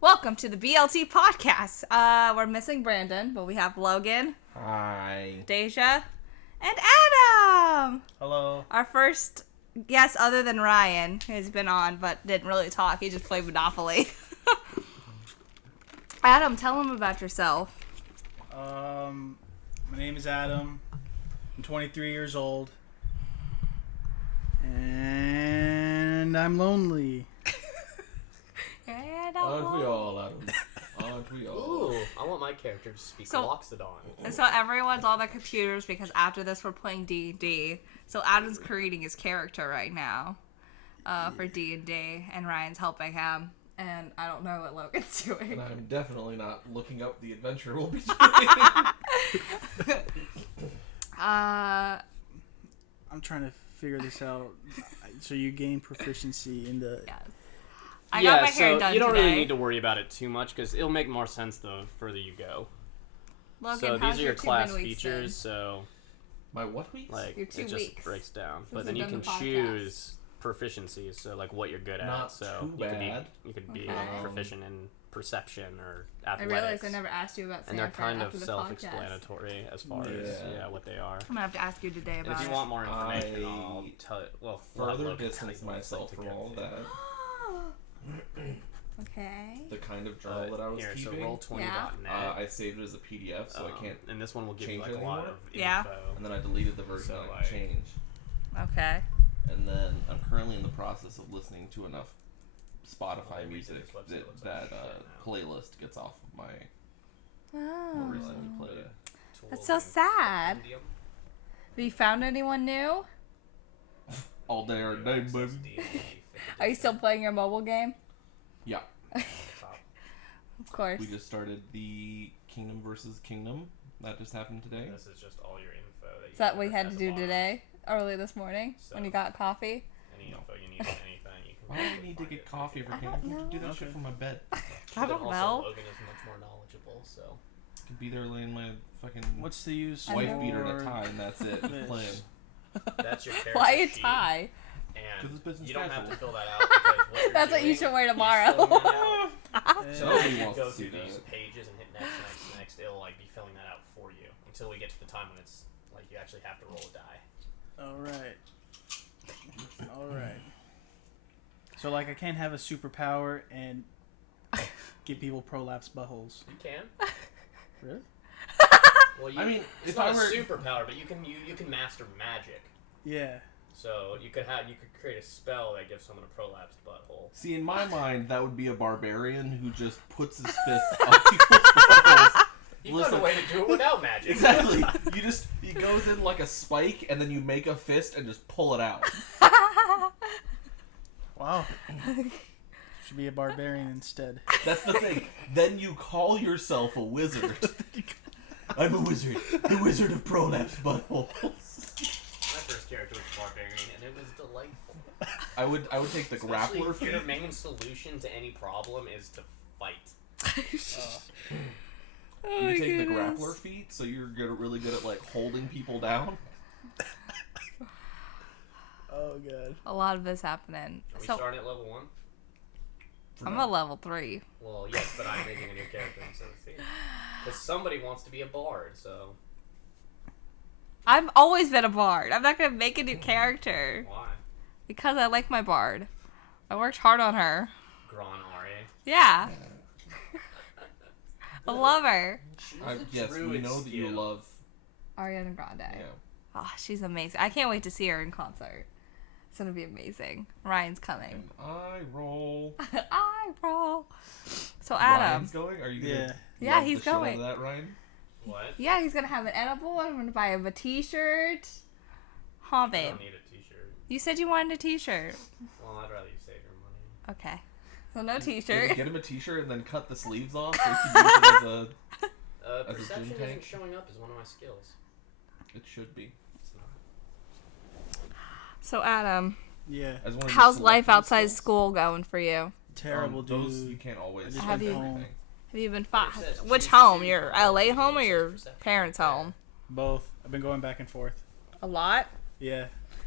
Welcome to the BLT podcast. We're missing Brandon, but we have Logan, Hi. Deja, and Adam. Hello. Our first guest other than Ryan, who's been on but didn't really talk. He just played Monopoly. Adam, tell him about yourself. My name is Adam. I'm 23 years old. And I'm lonely. Aren't we all, Adam? Aren't we all? Ooh, I want my character to speak So- Loxodon. So everyone's on their computers because after this we're playing D&D. So Adam's creating his character right now for D&D, and Ryan's helping him. And I don't know what Logan's doing. And I'm definitely not looking up the adventure we'll be doing. I'm trying to figure this out. So you gain proficiency in the... Yes. I got my hair done you don't today. really need to worry about it too much because it'll make more sense the further you go. Logan, So how's these are your 2 class weeks features. been? So My what weeks? like Your 2 it just weeks breaks down. since But then we've you done can the podcast. choose proficiencies. So like what you're good at. Not So too you could be bad. be Okay. proficient in perception or I athletics. realized I never asked you about and they're Sanford kind of after the self-explanatory as far as what they are. podcast. I'm gonna have to ask you today And about if you it. want more information, I I'll tell it. Well, we'll have Further Logan tell distance you what it's like myself to from get all to. that. Okay. The kind of journal that I was Here, keeping. so roll20.net. I saved it as a PDF, so I can't. And this one will give you change like a lot anymore? of Yeah. info. And then I deleted the version So, that I like- could change. Okay. And then I'm currently in the process of listening to enough Spotify Oh, music this website that looks like shit now. playlist gets off of my Oh. more recently played. That's so sad. Have you found anyone new? All day or night, baby. Are you still playing your mobile game? Yeah. Of course. We just started the Kingdom versus Kingdom. That just happened today. This is just all your info that you Is that what we have had at to the do bottom. today? Early this morning? When you got coffee? Any info you need on anything, you can. Why do I need to get coffee for I Kingdom? don't I can do know. that shit from my bed. I But don't also, know. Logan is much more knowledgeable, so. I could be there laying my fucking What's the use wife for beater in a tie, and that's it. this? Playing. That's your character Why a sheet, tie? 'Cause it's And business you don't have casual. to fill that out because what you're That's what you doing, should wear he's tomorrow. filling that out. Yeah. So Nobody if you wants go to see through these that. pages and hit next, it'll like be filling that out for you until we get to the time when it's like you actually have to roll a die. Alright. So, like, I can't have a superpower and give people prolapse buttholes. You can. Really? Well, you, I mean, it's if not I a were- superpower, but you can master magic. Yeah. So you could create a spell that gives someone a prolapsed butthole. See, in my mind, that would be a barbarian who just puts his fist up people's buttholes. You Listen. found a way to do it without magic. Exactly. He goes in like a spike, and then you make a fist and just pull it out. Wow. Should be a barbarian instead. That's the thing. Then you call yourself a wizard. I'm a wizard. The wizard of prolapse buttholes. My first character was barbarian, and it was delightful. I would take the Especially grappler if your feat. main solution to any problem is to fight. Oh You my take the goodness. grappler feat, so you're really good at like holding people down. Oh, God. A lot of this happening. Are we So starting at level 1? I'm a level 3. Well, yes, but I'm making a new character instead of C. Because somebody wants to be a bard, so I've always been a bard. I'm not gonna make a new character why? because I like my bard. I worked hard on her. Gran Are. Yeah. I love her. Yes, we know that you love. Ariana Grande. Yeah. Oh, she's amazing. I can't wait to see her in concert. It's gonna be amazing. Ryan's coming. And I roll. I roll. So Adam. Ryan's going. Are you gonna? Yeah. Yeah, love he's the shit out going. of that, Ryan. What? Yeah, he's gonna have an edible. I'm gonna buy him a T-shirt. Huh, I babe. don't need a t-shirt. You said you wanted a T-shirt. Well, I'd rather you save your money. Okay. So no Yeah, T-shirt. get him a T-shirt and then cut the sleeves off so he can use it as a. As a Perception gym isn't tank? showing up as one of my skills. It should be. It's not. So Adam, Yeah. As one of your how's life selection outside skills. school going for you? Terrible, dude. Those you can't always. I just Have do you- everything. Have you been It says which choose home? to Your follow LA the home or rules your of perception. parents' home? Both. I've been going back and forth. A lot. Yeah.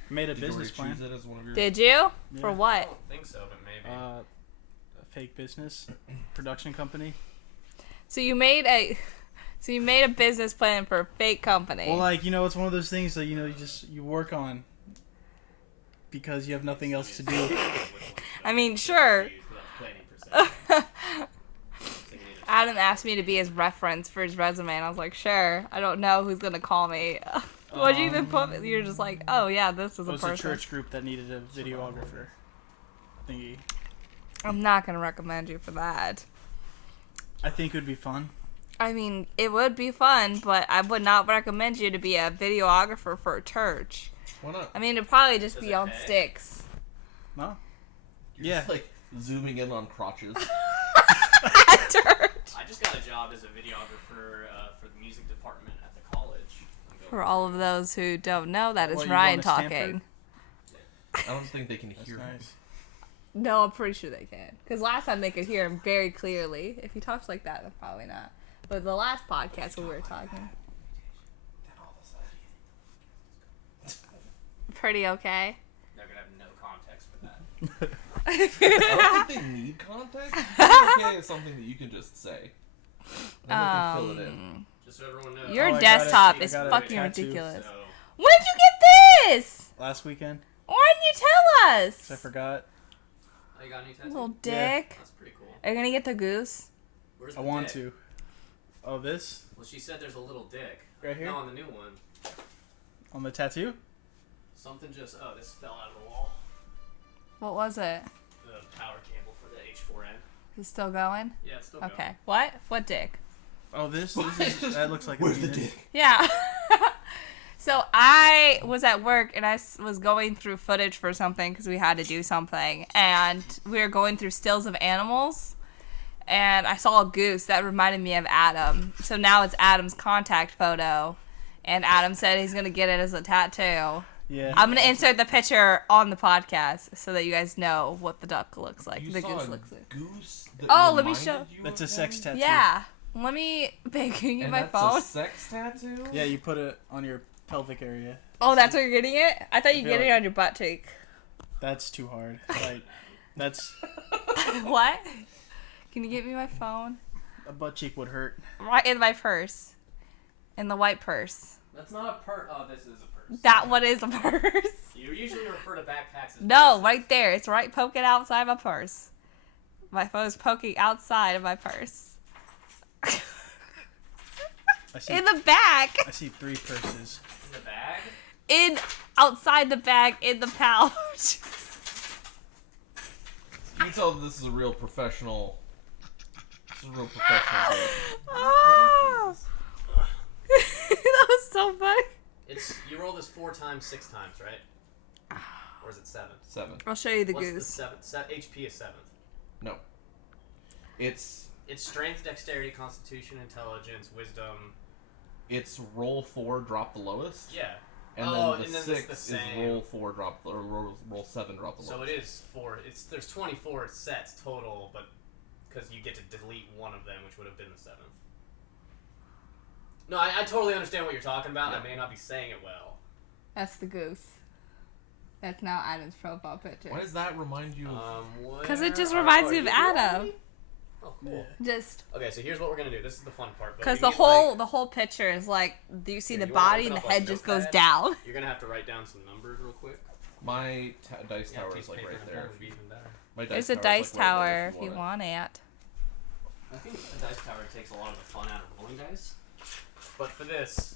Made a Did you business already plan. choose it as one of your? Did you? For Yeah. I what? don't think so, but maybe. fake business production company. So you made a business plan for a fake company. Well, like, you know, it's one of those things that, you know, you work on because you have nothing else to do. I mean, sure. Adam asked me to be his reference for his resume, and I was like, sure. I don't know who's gonna call me. What'd you even put? You're just like, oh yeah, this is a It was person. a church group that needed a videographer thingy. I'm not gonna recommend you for that. I think it would be fun. I mean, it would be fun, but I would not recommend you to be a videographer for a church. Why not? I mean, it'd probably just Does be it on pay? sticks. No? You're Yeah. just, like, zooming in on crotches. At church. I just got a job as a videographer for the music department at the college. For all of those who don't know, that is What, you Ryan going to talking. Stanford? I don't think they can That's hear him. nice. No, I'm pretty sure they can. Because last time they could hear him very clearly. If he talks like that, then probably not. But the last podcast when we were talking, pretty okay. They're gonna have no context for that. I don't think they need context. Okay, it's something that you can just say. And they can fill it in. Just so everyone knows. Your Oh, I got desktop it. I is got a fucking tattoo. ridiculous. So, When did you get this? Last weekend? Why didn't you tell us? 'Cause I forgot. oh, you got any tattoos? Little Yeah. dick. That's pretty cool. Are you gonna get the goose? Where's I the want dick? to. Oh, this? Well, she said there's a little dick. Right here? No, on the new one. On the tattoo? Something just. Oh, this fell out of the wall. What was it? The power cable for the H4n. Is it still going? Yeah, it's still going. Okay. What? What dick? Oh, this is, that looks like a Where's the penis. dick? Yeah. So I was at work and I was going through footage for something because we had to do something. And we were going through stills of animals. And I saw a goose that reminded me of Adam. So now it's Adam's contact photo. And Adam said he's going to get it as a tattoo. Yeah. I'm going to insert the picture on the podcast so that you guys know what the duck looks like. You the saw goose a looks like. goose that Oh, let me reminded show- you That's of a sex him? tattoo. Yeah. Let me. Babe, can you get And my that's phone? a sex tattoo? Yeah, you put it on your pelvic area. Oh, that's where you're getting it? I thought you feel get it like- on your butt cheek. That's too hard. Like, that's... What? Can you get me my phone? A butt cheek would hurt. Right in my purse. In the white purse. That's not a purse. Oh, this is a purse. That one is a purse. You usually refer to backpacks as No, purses. right there. It's right poking outside my purse. My phone's poking outside of my purse. I see, In the back. I see 3 purses. In the bag? In outside the bag in the pouch. You can tell that this is a real professional. This is a real professional. Day. Oh. That was so funny. It's you roll this 4 times, 6 times, right? Or is it 7? 7. I'll show you the What's goose. the 7th? HP is 7th. No. It's Strength, dexterity, constitution, intelligence, wisdom. it's roll 4, drop the lowest. Yeah. And Oh, then the and then it's 6 the is same. roll 4, drop or roll 7, drop the So lowest. it is 4. There's 24 sets total, but because you get to delete one of them, which would have been the 7th. No, I totally understand what you're talking about. Yeah. I may not be saying it well. That's the goose. That's now Adam's profile picture. Why does that remind you of? Because it just where reminds are me of you? Adam. Oh, cool. Just Okay, so here's what we're gonna do. This is the fun part. but because we the need, whole like- the whole picture is like, do you see Here, the you wanna body open and the up, like, head just goes notepad? down? You're gonna have to write down some numbers real quick. My dice tower piece is of like paper right and a there. pen would be even better. My There's a tower's, dice like, right tower there if you it. want it. I think a dice tower takes a lot of the fun out of rolling dice. But for this,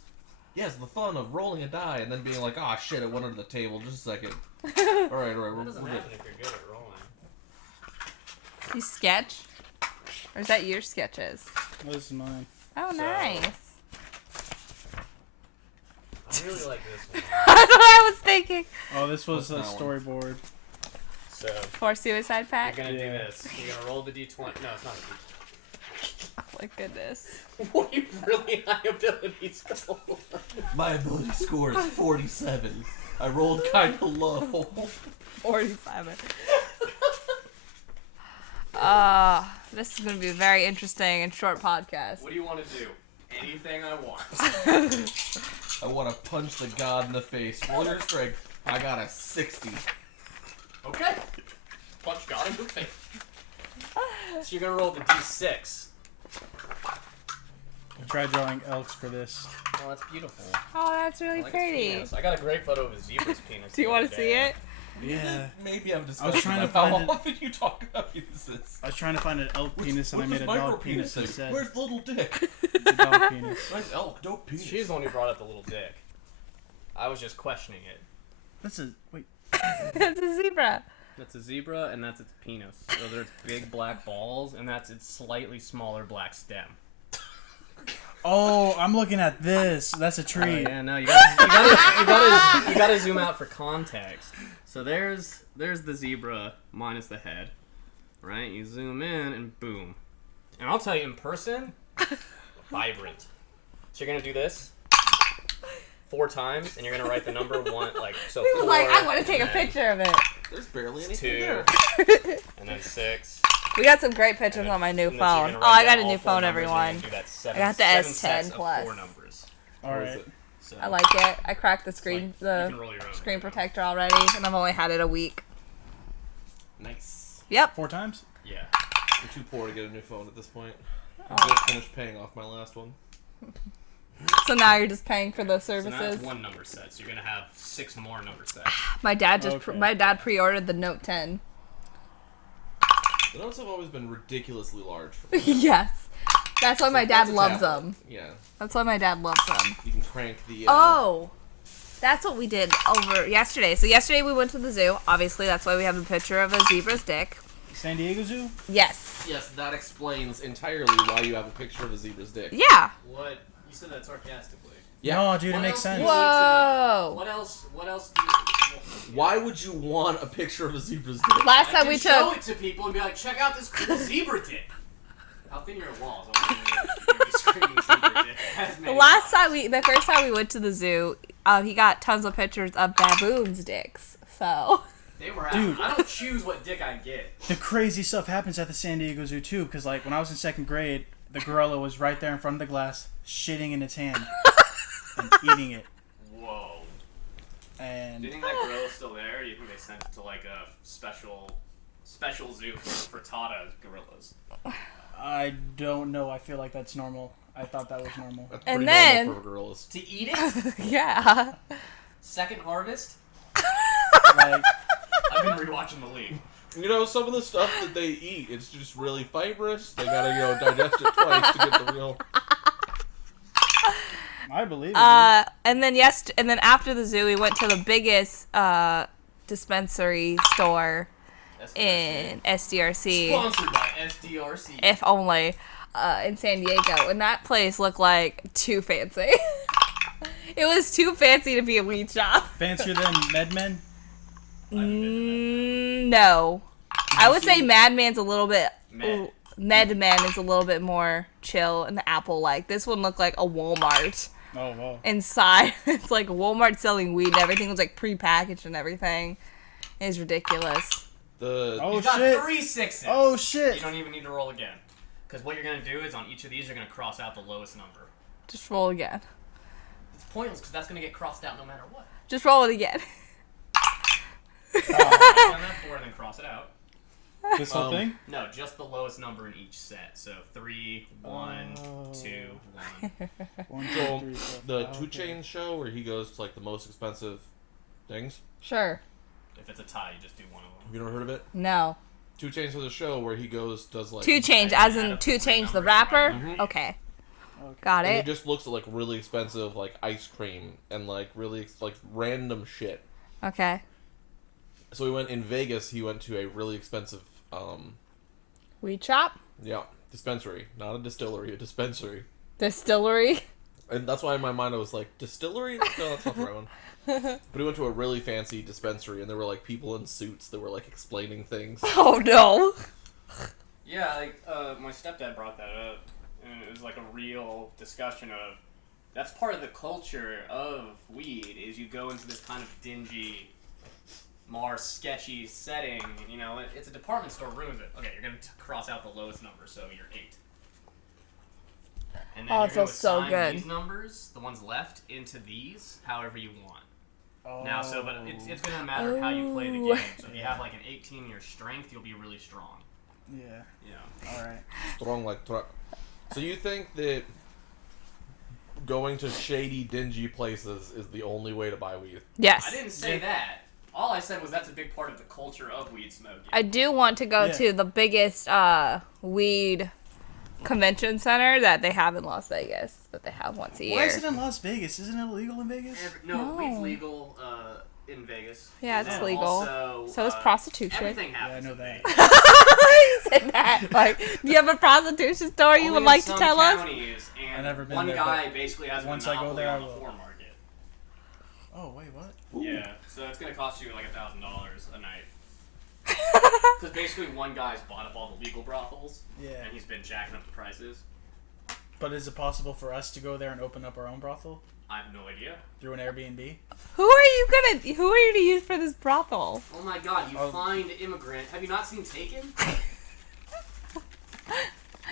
Yes, the fun of rolling a die and then being like, ah, shit, it went under the table. Just a second. All right, that we're doesn't good. happen if you're good at rolling. You sketch, or is that your sketches? This is mine. Oh, So- nice. I really like this one. That's what I was thinking. Oh, this was a What's that one? storyboard. So For suicide you're pact. gonna do Yeah. this. You're gonna roll the d20. No, it's not a d20. Oh my goodness. What are you really high abilities go? My ability score is 47. I rolled kind of low. 47. This is gonna be a very interesting and short podcast. What do you want to do? Anything I want. I want to punch the god in the face. Roll your strength. I got a 60. Okay. Punch God in the face. So you're gonna roll the d6. I tried drawing elks for this. Oh, that's beautiful. Oh, that's really I like his pretty. penis. I got a great photo of a zebra's penis. Do you want to see it? Yeah. Maybe I'm just. I was trying to how find it. often you talk about penises. I was trying to find an elk penis and I made a dog penis instead. Where's the little dick? It's a dog penis. Nice elk, dope penis. She's the one who brought up the little dick. I was just questioning it. That's a wait. It's a zebra. That's a zebra, and that's its penis. Those are its big black balls, and that's its slightly smaller black stem. Oh, I'm looking at this. That's a tree. Yeah, no, you gotta zoom out for context. So there's the zebra minus the head, right? You zoom in, and boom. And I'll tell you, in person, vibrant. So you're gonna do this 4 times, and you're gonna write the number 1, like so. He was 4, like, I want to take a and then picture of it. There's barely anything 2, there. and then 6. We got some great pictures And on my new and then so you're phone. gonna Oh, write I got down a all new 4 phone, numbers, and everyone. you do that I got the 7 S10 sets of Plus. 4 numbers. All What is right. it? So I like it. I cracked the it's screen, like, you the can roll your own, screen you know. protector already, and I've only had it a week. Nice. Yep. 4 times? Yeah. I'm too poor to get a new phone at this point. I Oh. just finished paying off my last one. So now you're just paying for those So now it's services. 1 number set. So you're gonna have 6 more number sets. My dad Okay. my dad pre-ordered the Note 10. The notes have always been ridiculously large for me. Yes. That's why my dad That's a loves tablet. them. Yeah. That's why my dad loves them. You can crank the. Oh, that's what we did over yesterday. So yesterday we went to the zoo. Obviously, that's why we have a picture of a zebra's dick. San Diego Zoo? Yes. Yes, that explains entirely why you have a picture of a zebra's dick. Yeah. What? You said that sarcastically. Yeah. No, dude, it What makes else do sense. you need to know? Whoa. What else? What else do you? Why would you want a picture of a zebra's dick? Last I time can we show took. it to people and be like, check out this cool zebra dick. How thin your walls? I want to be screaming zebra dick. As The many last times. the first time we went to the zoo, he got tons of pictures of baboons' dicks. So. They were out. Dude. I don't choose what dick I get. The crazy stuff happens at the San Diego Zoo too, because like when I was in 2nd grade, the gorilla was right there in front of the glass, shitting in its hand and eating it. Whoa. And Do you think that gorilla's still there? Or do you think they sent it to like a special zoo for Tata gorillas? I don't know. I feel like that's normal. I thought that was normal. That's And pretty then- normal for gorillas. To eat it? Yeah. Second harvest? Like, I've been rewatching the league. You know, some of the stuff that they eat, it's just really fibrous. They gotta, digest it twice to get the real. I believe it. And then after the zoo, we went to the biggest dispensary store in SDRC. Sponsored by SDRC. If only, in San Diego, and that place looked like too fancy. It was too fancy to be a weed shop. Fancier than MedMen? No, I would say Madman's a little bit. Med. Medman is a little bit more chill and Apple-like. This one looked like a Walmart. Oh, wow. Inside, it's like Walmart selling weed and everything was like pre-packaged and everything. It's ridiculous. Oh, You've got shit. 3 sixes. Oh, shit. You don't even need to roll again. Because what you're going to do is on each of these, you're going to cross out the lowest number. Just roll again. It's pointless because that's going to get crossed out no matter what. Just roll it again. Cross down that 4 and then cross it out. This whole thing? No, just the lowest number in each set. So 3, 1, 2, 1. 1, 2, So, 3, 4, the 5, 2 okay. Chainz show where he goes to, like, the most expensive things. Sure. If it's a tie, you just do one of them. Have you never heard of it? No. 2 Chainz has a show where he does, like... 2 Chainz, as in 2 Chainz the rapper? Okay. Got And he it. just looks at, like, really expensive, like, ice cream and, like, really, like, random shit. Okay. So he went in Vegas, he went to a really expensive, Weed shop? dispensary. Not a distillery, a dispensary. Distillery? And that's why in my mind I was like, distillery? No, that's not the right one. But he went to a really fancy dispensary, and there were, like, people in suits that were, like, explaining things. Oh no. Yeah, like, my stepdad brought that up, and it was like a real discussion of, that's part of the culture of weed, is you go into this kind of dingy, more sketchy setting, you know, it's a department store ruins it. Okay, you're going to cross out the lowest number, so you're 8. And then Oh, you're it gonna feels so assign good. these numbers, the ones left, into these, however you want. Now, so, but it's going to matter how you play the Oh. game. So if you have like an 18 in your strength, you'll be really strong. Yeah. Yeah. All right. Strong like truck. So you think that going to shady, dingy places is the only way to buy weed? Yes. I didn't say that. All I said was that's a big part of the culture of weed smoking. I do want to go to the biggest weed convention center that they have in Las Vegas, that they have once a year. Why is it in Las Vegas? Isn't it illegal in Vegas? No, No. weed's legal in Vegas. Yeah, it's And legal. Also, So is prostitution. Everything happens. Yeah, I know in that. Vegas. You said that. Like, do you have a prostitution story you Only would in like to some tell us? counties, and I've never been one there, guy but basically has a once I go monopoly there, I on the will. whore market. Oh wait, what? Yeah, so it's gonna cost you like $1,000 a night. Because basically one guy's bought up all the legal brothels, Yeah. and he's been jacking up the prices. But is it possible for us to go there and open up our own brothel I have no idea. through an Airbnb? Who are you to use for this brothel? Oh my god, you Oh. find immigrant. Have you not seen Taken?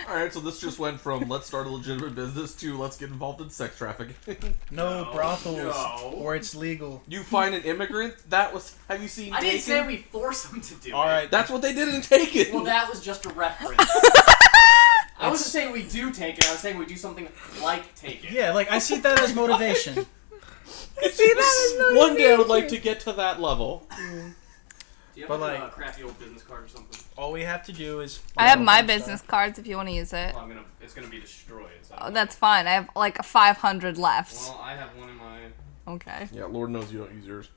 Alright, so this just went from let's start a legitimate business to let's get involved in sex trafficking. No, No, brothels no. where it's legal. You find an immigrant? Have you seen I Taken? didn't say we force them to do All it. right. That's what they did in Taken! Well, that was just a reference. I wasn't saying we do Taken, I was saying we do something like Taken. Yeah, like I see that as motivation. See, that is One day I would like to get to that level. Do you have But, like, a like- crappy old business card or something? All we have to do is. I have my open stuff. business cards if you want to use it. Well, it's gonna be destroyed. So Oh, that's fine. I have like 500 left. Well, I have one in my... Okay. Yeah, Lord knows you don't use yours.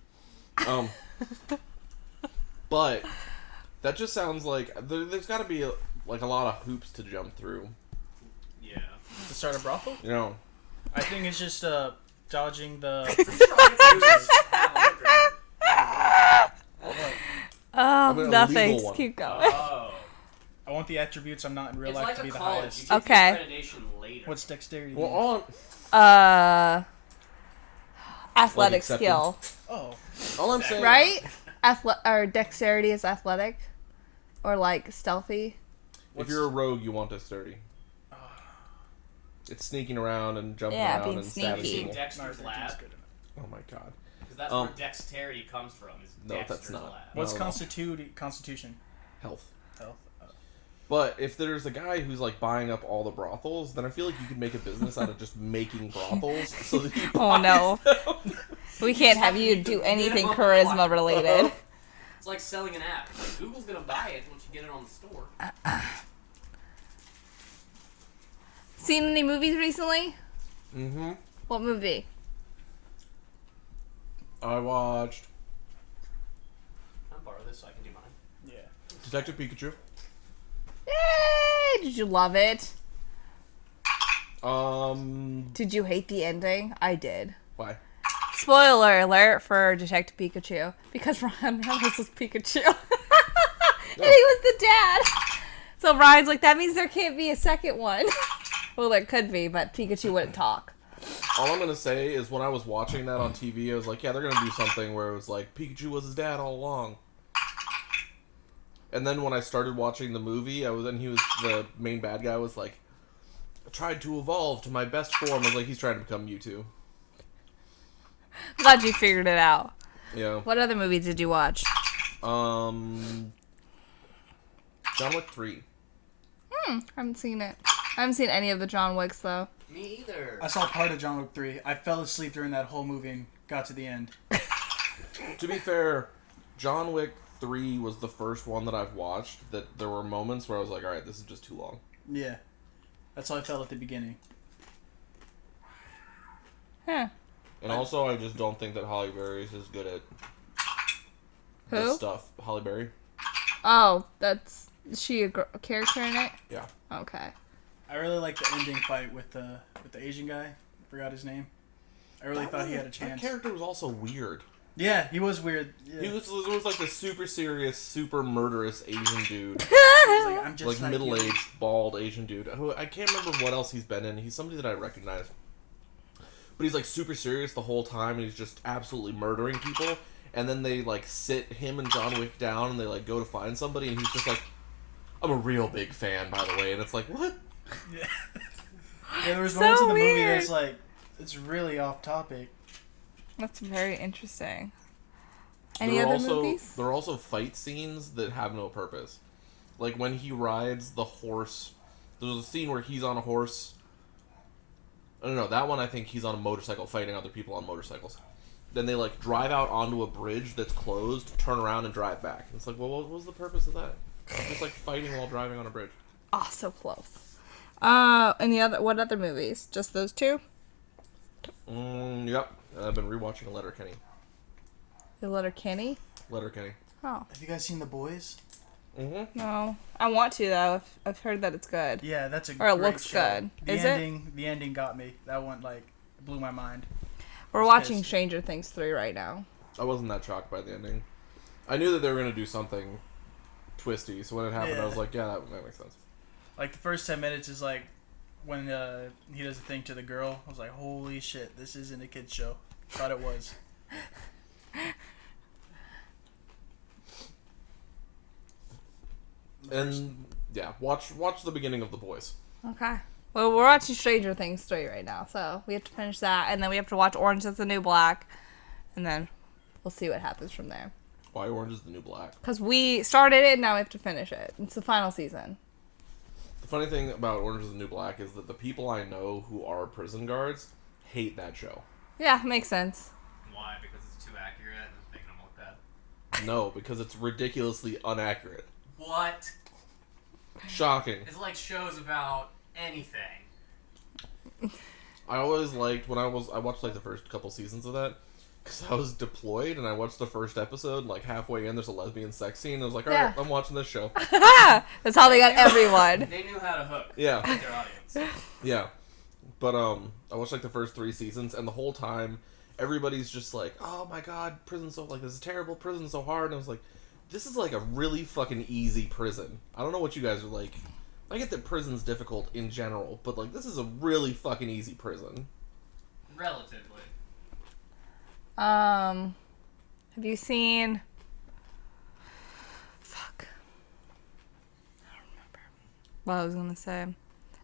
But that just sounds like there's got to be a lot of hoops to jump through. Yeah. To start a brothel? You know, I think it's just dodging the. Oh, mean, a no legal thanks. one. Keep going. Oh. I want the attributes I'm not in real It's life like to a be the college. highest. You take Okay. the accreditation later. What's dexterity? well, Athletic acceptance. skill, all I'm saying, right? Or dexterity is athletic, or like stealthy. if you're a rogue, you want dexterity. It's sneaking around and jumping Yeah, around being and stabbing sneaky. people. Dexter's Lab. Oh my god. Because that's where dexterity comes from. Is No, that's Dexter's not. Lab. What's No, no. constitution? Health. Health. But if there's a guy who's like buying up all the brothels, then I feel like you could make a business out of just making brothels so that you Oh buy no, them. we can't have you do anything charisma related. It's like selling an app. Like, Google's gonna buy it once you get it on the store. Seen any movies recently? Mm-hmm. What movie? I watched I'll borrow this so I can do mine. Yeah. Detective Pikachu. Yay! Did you love it? Did Did you hate the ending? I did. why? Spoiler alert for Detective Pikachu, because Ryan Reynolds was Pikachu. And he was the dad. So Ryan's like, that means there can't be a second one. Well, there could be, but Pikachu wouldn't talk. All I'm gonna say is when I was watching that on TV, I was like, yeah, they're gonna do something where it was like Pikachu was his dad all along. And then when I started watching the movie, he was the main bad guy was like, I tried to evolve to my best form. I was like, he's trying to become Mewtwo. Glad you figured it out. Yeah. What other movies did you watch? John Wick 3. I haven't seen it. I haven't seen any of the John Wicks, though. Me either. I saw part of John Wick 3. I fell asleep during that whole movie and got to the end. To be fair, John Wick 3 was the first one that I've watched that there were moments where I was like, alright, this is just too long. Yeah. That's how I felt at the beginning. Huh. And also, I just don't think that Halle Berry is as good at this Who? stuff. Halle Berry? Oh, is she a character in it? Yeah. Okay. I really like the ending fight with the Asian guy. I forgot his name. I really thought he had a That chance. character was also weird. Yeah, he was weird. Yeah. He was like the super serious, super murderous Asian dude. He was like, I'm just Like like you. middle-aged, bald Asian dude. Who I can't remember what else he's been in. He's somebody that I recognize. But he's like super serious the whole time, and he's just absolutely murdering people. And then they like sit him and John Wick down, and they like go to find somebody, and he's just like, "I'm a real big fan, by the way." And it's like, what? Yeah, there was So moments in the movie weird. that's like, it's really off topic. That's very interesting. Any other movies? There are also fight scenes that have no purpose. Like when he rides the horse. There's a scene where he's on a horse. I don't know. That one I think he's on a motorcycle fighting other people on motorcycles. Then they like drive out onto a bridge that's closed, turn around and drive back. It's like, well, what was the purpose of that? Just like fighting while driving on a bridge. Oh, so close. And what other movies? Just those two? Yep. I've been rewatching Letterkenny. The Letterkenny? Letterkenny. Oh. Have you guys seen The Boys? Mm-hmm. No. I want to, though. I've heard that it's good. Yeah, that's a Or it great looks show. good. Is it? The ending got me. That one, like, blew my mind. We're watching Stranger Things 3 right now. I wasn't that shocked by the ending. I knew that they were going to do something twisty, so when it happened, I was like, yeah, that makes sense. Like, the first 10 minutes is like, when he does the thing to the girl, I was like, holy shit, this isn't a kid's show. Thought it was. And, yeah, watch the beginning of The Boys. Okay. Well, we're watching Stranger Things 3 right now, so we have to finish that, and then we have to watch Orange is the New Black, and then we'll see what happens from there. Why Orange is the New Black? Because we started it, and now we have to finish it. It's the final season. The funny thing about Orange is the New Black is that the people I know who are prison guards hate that show. Yeah, makes sense. Why? Because it's too accurate and it's making them look bad? No, because it's ridiculously inaccurate. What? Shocking. It's like shows about anything. I always liked when I watched like the first couple seasons of that because I was deployed and I watched the first episode. Like halfway in, there's a lesbian sex scene. I was like, all right, I'm watching this show. That's how they got everyone. They knew how to hook Yeah, their audience. yeah. But I watched like the first 3 seasons, and the whole time everybody's just like, oh my god, prison's so like this is terrible. Prison's so hard. And I was like, this is like a really fucking easy prison. I don't know what you guys are like. I get that prison's difficult in general, but like this is a really fucking easy prison. Relatively. Have you seen... Fuck. I don't remember what I was gonna say.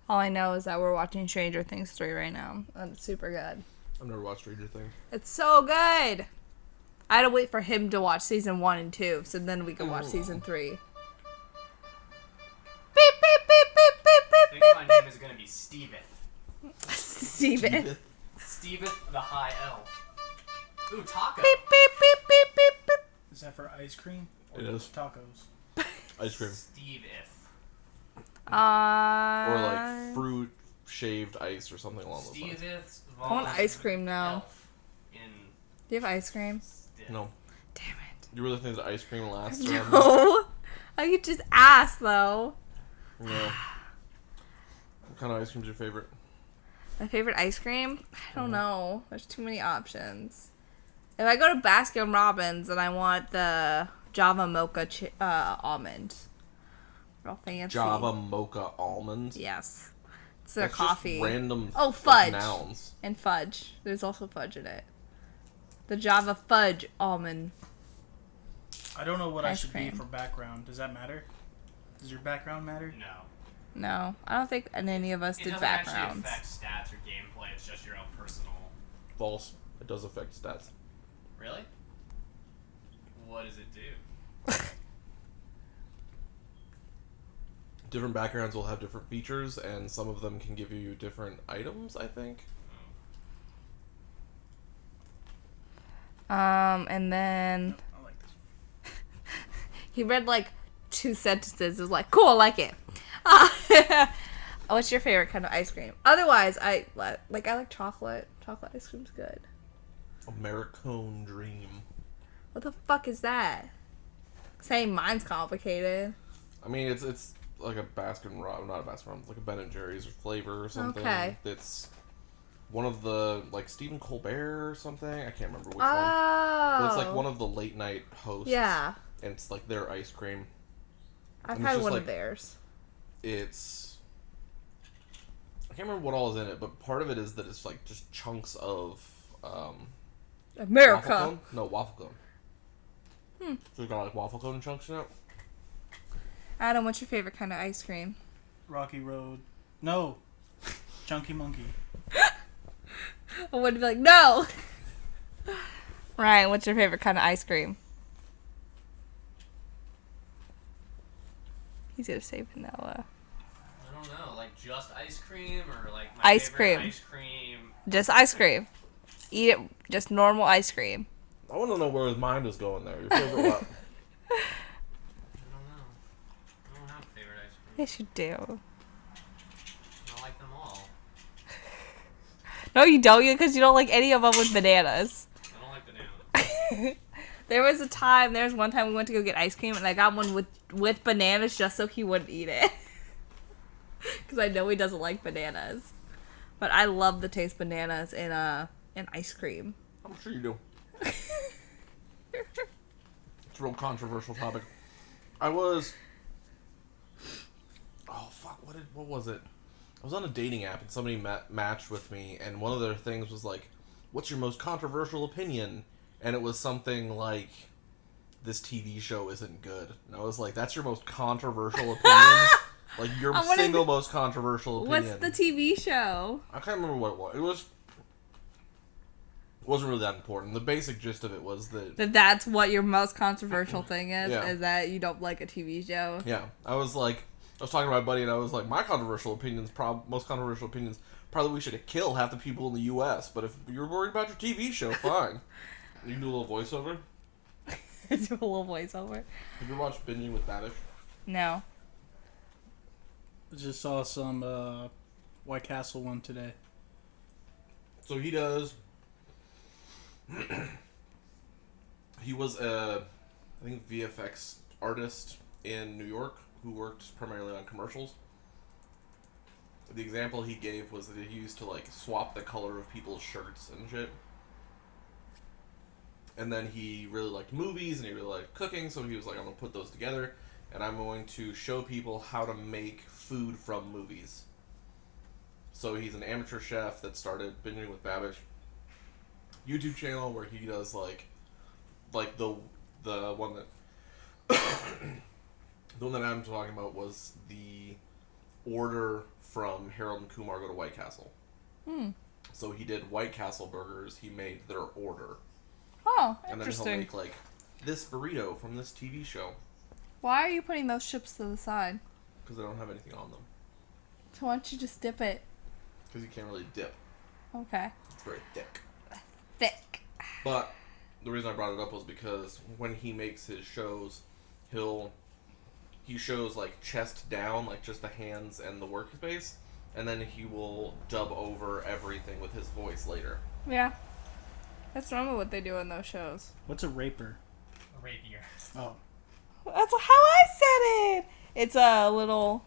All I know is that we're watching Stranger Things 3 right now, and it's super good. I've never watched Stranger Things. It's so good! I had to wait for him to watch season 1 and 2, so then we could watch season 3. Beep, beep, beep, beep, beep, I beep, think my beep, name is gonna be Steveth. Steven. Steveth the High Elf. Ooh, taco. Beep, beep, beep, beep, beep, beep. Is that for ice cream? Or It is. Tacos? Ice cream. Steveth. Or like fruit shaved ice or something along those lines. Steveth's I want ice cream now. Elf in Do you have ice cream? Stiff. No. Damn it. You really think that ice cream lasts around? No. I could just ask, though. No. What kind of ice cream's your favorite? My favorite ice cream? I don't know. There's too many options. If I go to Baskin Robbins and I want the Java Mocha almond. Real fancy. Java mocha almond. Yes. It's their That's coffee. Just random fudge. nouns. And fudge. There's also fudge in it. The Java fudge almond. I don't know what I Ice should cream. be for background. Does that matter? Does your background matter? No. No. I don't think any of us It did doesn't actually backgrounds. affect stats or gameplay. It's just your own personal. False. It does affect stats. Really? What does it do? Different backgrounds will have different features, and some of them can give you different items, I think. And then I like this. he read like 2 sentences. It was like, cool, I like it. What's your favorite kind of ice cream? Otherwise, I like chocolate. Chocolate ice cream's good. Americone Dream. What the fuck is that? Saying mine's complicated. I mean, it's like a Baskin Robbins, not a Baskin Robbins, like a Ben and Jerry's flavor or something. Okay. It's one of the like Stephen Colbert or something. I can't remember which one. Oh. But it's like one of the late night hosts. Yeah. And it's like their ice cream. I've And it's had just one like- of theirs. It's I can't remember what all is in it, but part of it is that it's like just chunks of waffle America. cone. No, waffle cone. So we've got like waffle cone chunks in it. Adam, what's your favorite kind of ice cream? Rocky Road. No. Chunky Monkey. I would be like, no. Ryan, what's your favorite kind of ice cream? He's gonna say vanilla. I don't know, like just ice cream or like my Ice favorite cream. ice cream. Just ice cream. Eat it, just normal ice cream. I want to know where his mind was going there. Your favorite what? I don't know. I don't have a favorite ice cream. Yes, you do. I like them all. No, you don't, because you don't like any of them with bananas. I don't like bananas. There was one time we went to go get ice cream, and I got one with bananas just so he wouldn't eat it. Because I know he doesn't like bananas. But I love the taste of bananas in ice cream. I'm sure you do. It's a real controversial topic. Oh fuck, what was it? I was on a dating app and somebody matched with me, and one of their things was like, what's your most controversial opinion? And it was something like, this TV show isn't good. And I was like, that's your most controversial opinion? Like, your single most controversial opinion. What's the TV show? I can't remember what it was. It wasn't really that important. The basic gist of it was that... That's what your most controversial thing is? Yeah. Is that you don't like a TV show? Yeah. I was talking to my buddy, and I was like, most controversial opinions, probably we should kill half the people in the U.S., but if you're worried about your TV show, fine. You can do a little voiceover? Do a little voiceover? Have you watched Binging with Babish? No. I just saw some White Castle one today. So he does... he was I think, VFX artist in New York who worked primarily on commercials. The example he gave was that he used to, like, swap the color of people's shirts and shit. And then he really liked movies and he really liked cooking, so he was like, I'm going to put those together and I'm going to show people how to make food from movies. So he's an amateur chef that started Binging with Babish YouTube channel where he does like the one that the one that I'm talking about was the order from Harold and Kumar Go to White Castle. So he did White Castle burgers. He made their order. Oh, And then interesting. he'll make, like, this burrito from this TV show. Why are you putting those chips to the side? Because they don't have anything on them. So why don't you just dip it? Because you can't really dip. Okay. It's very thick. Thick. But the reason I brought it up was because when he makes his shows, he shows, like, chest down, like, just the hands and the workspace. And then he will dub over everything with his voice later. Yeah. That's normally what they do in those shows. What's a raper? A rapier. Oh. That's how I said it! It's a little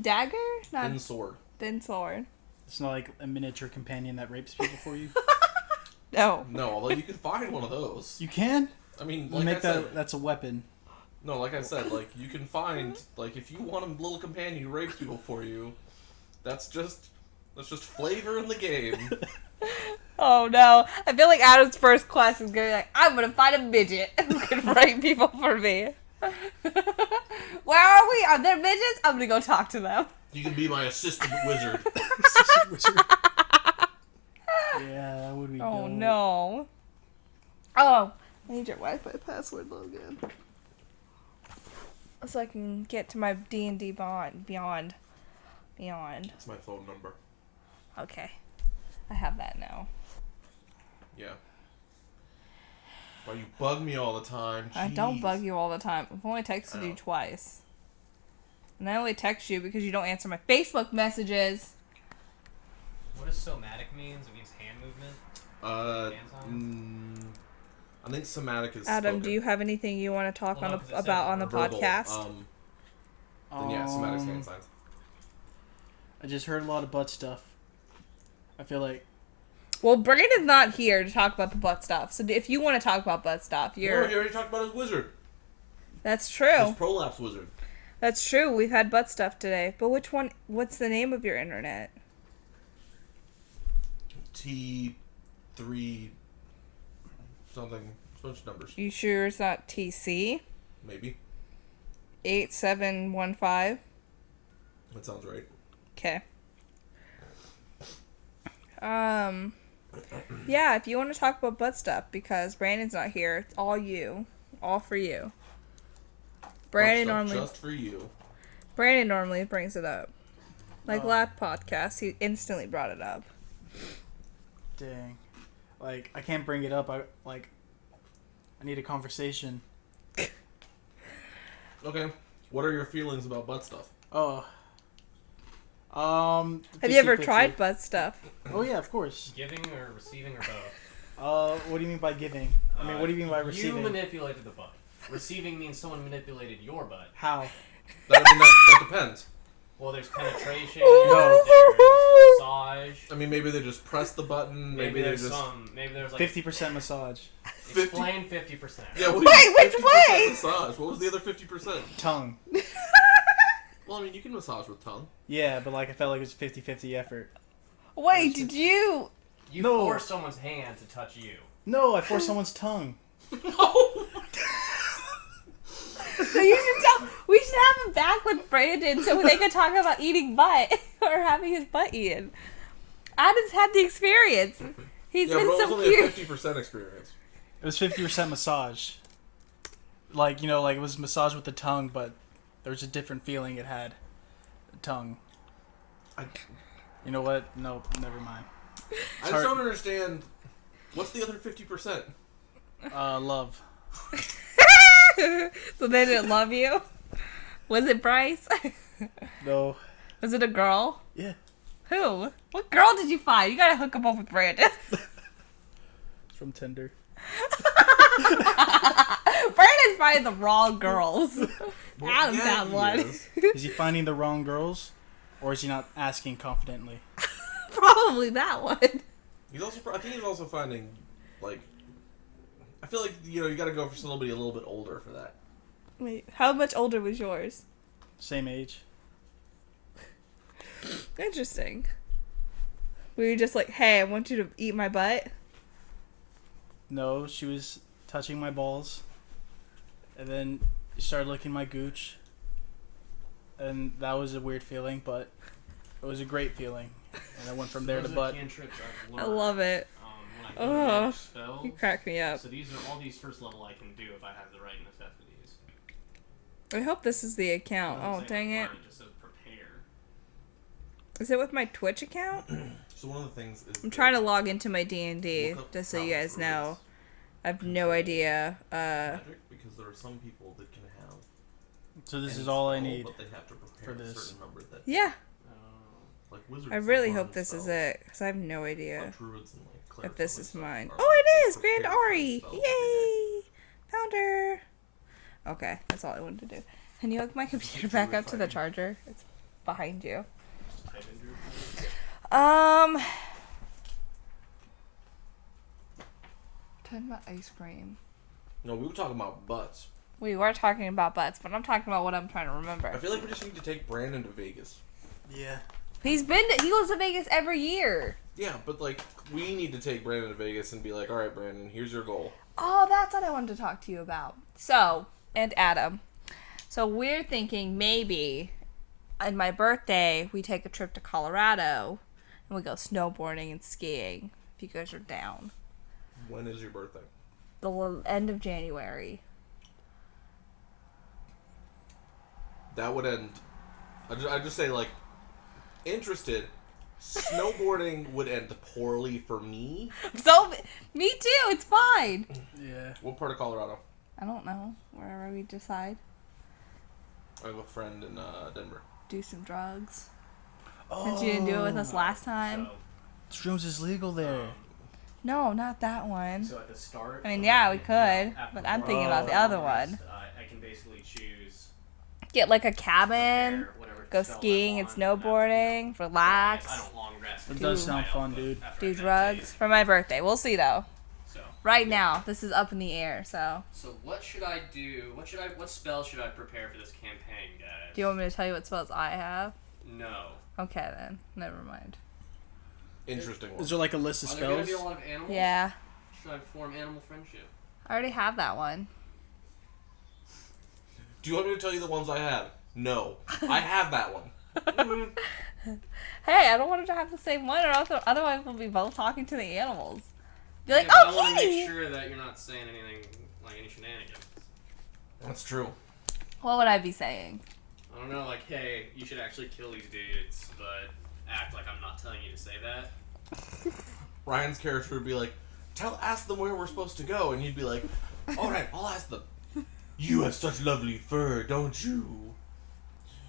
dagger? Not Thin sword. thin sword. It's not like a miniature companion that rapes people for you? No. No, although you can find one of those. You can? I mean, We'll like make I said, that's a weapon. no, like I said, like, you can find, like, if you want a little companion who rapes people for you, that's just flavor in the game. Oh no. I feel like Adam's first quest is gonna be like, I'm gonna find a midget who can rape people for me. Where are we? Are there midgets? I'm gonna go talk to them. You can be my assistant wizard. Yeah, that would be Oh dope. no. Oh, I need your Wi-Fi password, Logan. So I can get to my D&D beyond. That's my phone number. Okay. I have that now. Yeah. Why you bug me all the time? I don't Jeez. bug you all the time. I've only texted you twice. And I only text you because you don't answer my Facebook messages. What does somatic means? It means hand movement? I think somatic is Adam, spoken. do you have anything you want to talk Well, no, on 'cause it about says on the verbal. podcast? Then yeah, somatic hand signs. I just heard a lot of butt stuff. I feel like Well, Brandon's not here to talk about the butt stuff. So if you want to talk about butt stuff, He already talked about his wizard. That's true. His prolapse wizard. That's true. We've had butt stuff today. But which one? What's the name of your internet? T3 something. It's a bunch of numbers. You sure it's not TC Maybe. 8715? That sounds right. Okay. Yeah, if you want to talk about butt stuff, because Brandon's not here, it's all you. All for you. Brandon Butt stuff normally... just for you. Brandon normally brings it up. Like Oh. last podcast, he instantly brought it up. Dang. Like, I can't bring it up. I need a conversation. Okay. What are your feelings about butt stuff? Oh. Have you ever 50-50. tried butt stuff? Oh, yeah, of course. Giving or receiving or both? What do you mean by giving? I mean, what do you mean by receiving? You manipulated the butt. Receiving means someone manipulated your butt. How? That depends. Well, there's penetration, No. there's massage. I mean, maybe they just press the button. Maybe they there's just. maybe there's like 50% massage. explain 50%. Yeah. What Wait, which 50% way? Massage. What was the other 50%? Tongue. Well, I mean, you can massage with tongue. Yeah, but like I felt like it was 50-50 effort. Wait, did you? You No. force someone's hand to touch you. No, I forced someone's tongue. No. So you should tell. We should have him back with Brandon so they could talk about eating butt or having his butt eaten. Adam's had the experience. He's Yeah, been but it was so only a cute. 50% experience. It was 50% massage. Like, you know, like it was massage with the tongue, but there was a different feeling it had. The tongue. You know what? Nope, never mind. I just don't understand. What's the other 50%? Love. So they didn't love you? Was it Bryce? No. Was it a girl? Yeah. Who? What girl did you find? You gotta hook him up with Brandon. It's from Tinder. Brandon's finding the wrong girls. Well, Adam's yeah, that he one. is. Is he finding the wrong girls? Or is he not asking confidently? Probably that one. He's also. I think he's also finding, like. I feel like you got to go for somebody a little bit older for that. Wait, how much older was yours? Same age. Interesting. Were you just like, hey, I want you to eat my butt? No, she was touching my balls. And then she started licking my gooch. And that was a weird feeling, but it was a great feeling. And I went from there to Those are butt. cantrips I've I learned, love it. when I go to Oh, manage spells. you crack me up. So these are all these first level I can do if I have the right necessities. I hope this is the account. Doesn't Oh, say dang it. learn, just says prepare. Is it with my Twitch account? So one of the things is I'm trying to log into my D&D, Look up just so how you guys it know. is. I have no idea. magic because there are some people that can have. So this any is all I spell, need. But they have to prepare for a this. certain number that Yeah, like wizards. I really and hope learn this is spells, it, because I have no idea but druids and, like, clerics if this and is stuff mine. are, Oh, like, it is! they Grand prepare for Ari! spells every day. Yay! Found her! Okay, that's all I wanted to do. Can you hook my computer back up to the charger? It's behind you. Just type in druid. Talking about ice cream. No, we were talking about butts. We were talking about butts, but I'm talking about what I'm trying to remember. I feel like we just need to take Brandon to Vegas. Yeah. He goes to Vegas every year. Yeah, but like we need to take Brandon to Vegas and be like, all right, Brandon, here's your goal. Oh, that's what I wanted to talk to you about. So, and Adam. So we're thinking maybe on my birthday we take a trip to Colorado and we go snowboarding and skiing if you guys are down. When is your birthday? The end of January. That would end. I just say like, interested. Snowboarding would end poorly for me. So, me too. It's fine. Yeah. What part of Colorado? I don't know. Wherever we decide. I have a friend in Denver. Do some drugs. Oh. Since you didn't do it with us last time. Shrooms is legal there. No, not that one. So at the start. I mean, of yeah, the- we could, after but I'm the thinking about the long other rest, one. I can basically choose. Get like a cabin, prepare whatever go spell I skiing and want, after, snowboarding, I relax, don't long rest. It does until sound my fun, output dude. after do I meditate. drugs for my birthday. We'll see though. So. Right now, this is up in the air. So, So what should I do? What spell should I prepare for this campaign, guys? do you want me to tell you what spells I have? No. Okay then, never mind. Interesting one. Is there like a list of Are there gonna spells? be a lot of animals? Yeah, Should I form animal friendship? I already have that one. Do you want me to tell you the ones I have? No, I have that one. Hey, I don't want it to have the same one, or otherwise we'll be both talking to the animals. Be like, Yeah, but I oh, want to hey! make sure that you're not saying anything like any shenanigans. That's true. What would I be saying? I don't know, like, hey, you should actually kill these dudes, but act like I'm not telling you to say that. Ryan's character would be like, ask them where we're supposed to go, and you'd be like, all right, I'll ask them. You have such lovely fur, don't you?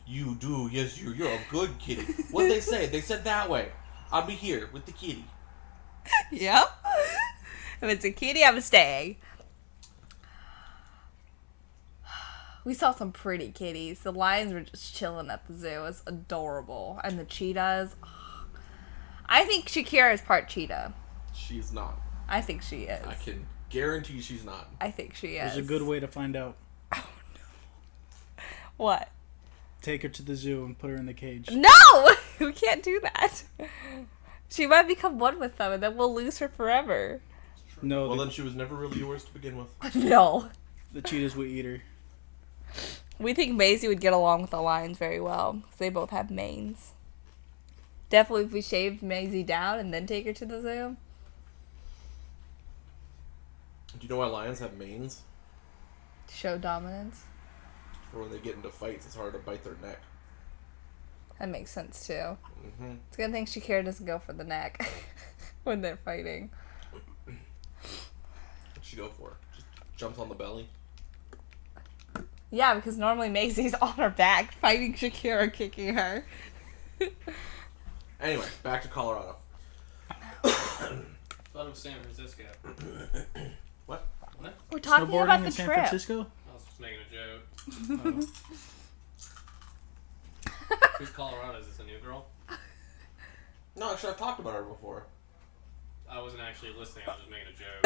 You do, yes, you're a good kitty. What'd they say? They said that way. I'll be here with the kitty. Yep. If it's a kitty, I'm staying. We saw some pretty kitties. The lions were just chilling at the zoo. It was adorable. And the cheetahs. I think Shakira is part cheetah. She's not. I think she is. I can guarantee she's not. I think she is. There's a good way to find out. Oh, no. What? Take her to the zoo and put her in the cage. No! We can't do that. She might become one with them, and then we'll lose her forever. No, Well, then she was never really yours to begin with. No. the cheetahs will eat her. We think Maisie would get along with the lions very well, because they both have manes. Definitely if we shaved Maisie down and then take her to the zoo. Do you know why lions have manes? Show dominance. For when they get into fights, it's hard to bite their neck. That makes sense, too. Mm-hmm. It's a good thing Shakira doesn't go for the neck when they're fighting. What'd she go for? Just jumps on the belly? Yeah, because normally Maisie's on her back fighting Shakira, kicking her. Anyway, back to Colorado. Thought it was San Francisco. What? What? We're talking Snowboarding about in the San trip. Francisco? I was just making a joke. Oh. Who's Colorado? Is this a new girl? No, actually, I've talked about her before. I wasn't actually listening. I was just making a joke.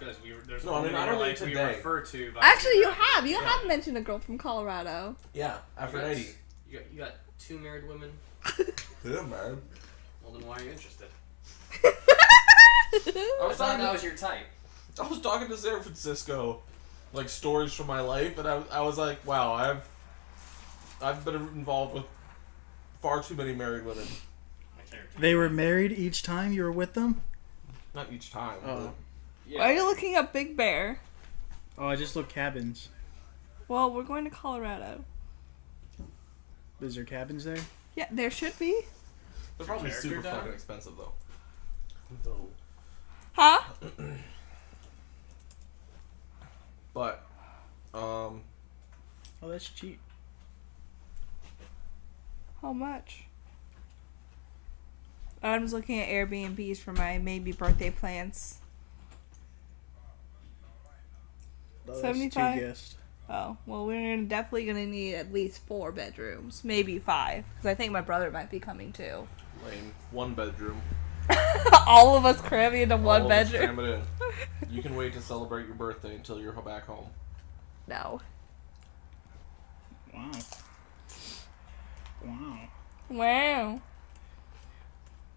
Because there's No, I one mean, that I we don't were mean like, we today. refer to. By Actually, you two have. You yeah. have mentioned a girl from Colorado. Yeah, Aphrodite. You got two married women? Yeah, man. Well, then why are you interested? I was talking that was your type. I was talking to San Francisco, like stories from my life, and I was like, wow, I've been involved with far too many married women. My character. They were married each time you were with them? Not each time. Oh. Yeah. Why are you looking up Big Bear? Oh, I just looked cabins. Well, we're going to Colorado. Is there cabins there? Yeah, there should be. They're probably character super down? fucking expensive though. Huh? But, Oh, that's cheap. How much? I'm just looking at Airbnbs for my maybe birthday plans. Oh, that's 75? 2 guests. Oh, well, we're definitely going to need at least 4 bedrooms. Maybe 5. Because I think my brother might be coming too. lame. 1 bedroom. All of us cramming into one All of us bedroom. cram it in. You can wait to celebrate your birthday until you're back home. No. Wow. Wow. Wow.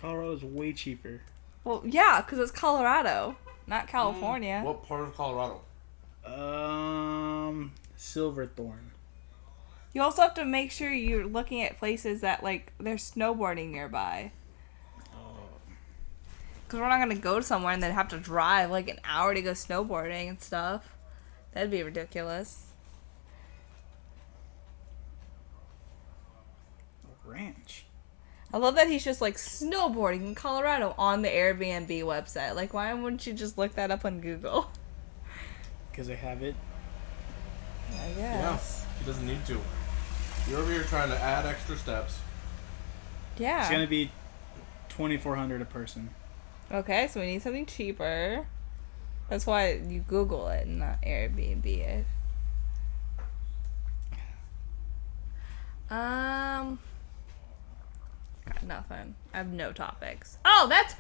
Colorado's way cheaper. Well, yeah, because it's Colorado, not California. What part of Colorado? Silverthorne. You also have to make sure you're looking at places that, like, there's snowboarding nearby. Because we're not going to go somewhere and then have to drive, like, an hour to go snowboarding and stuff. That'd be ridiculous. Ranch. I love that he's just, like, snowboarding in Colorado on the Airbnb website. Like, why wouldn't you just look that up on Google? Because I have it. I Yeah, guess. he doesn't need to. You're over here trying to add extra steps. Yeah. It's gonna be $2,400 a person. Okay, so we need something cheaper. That's why you Google it and not Airbnb it. Got nothing. I have no topics. Oh, that's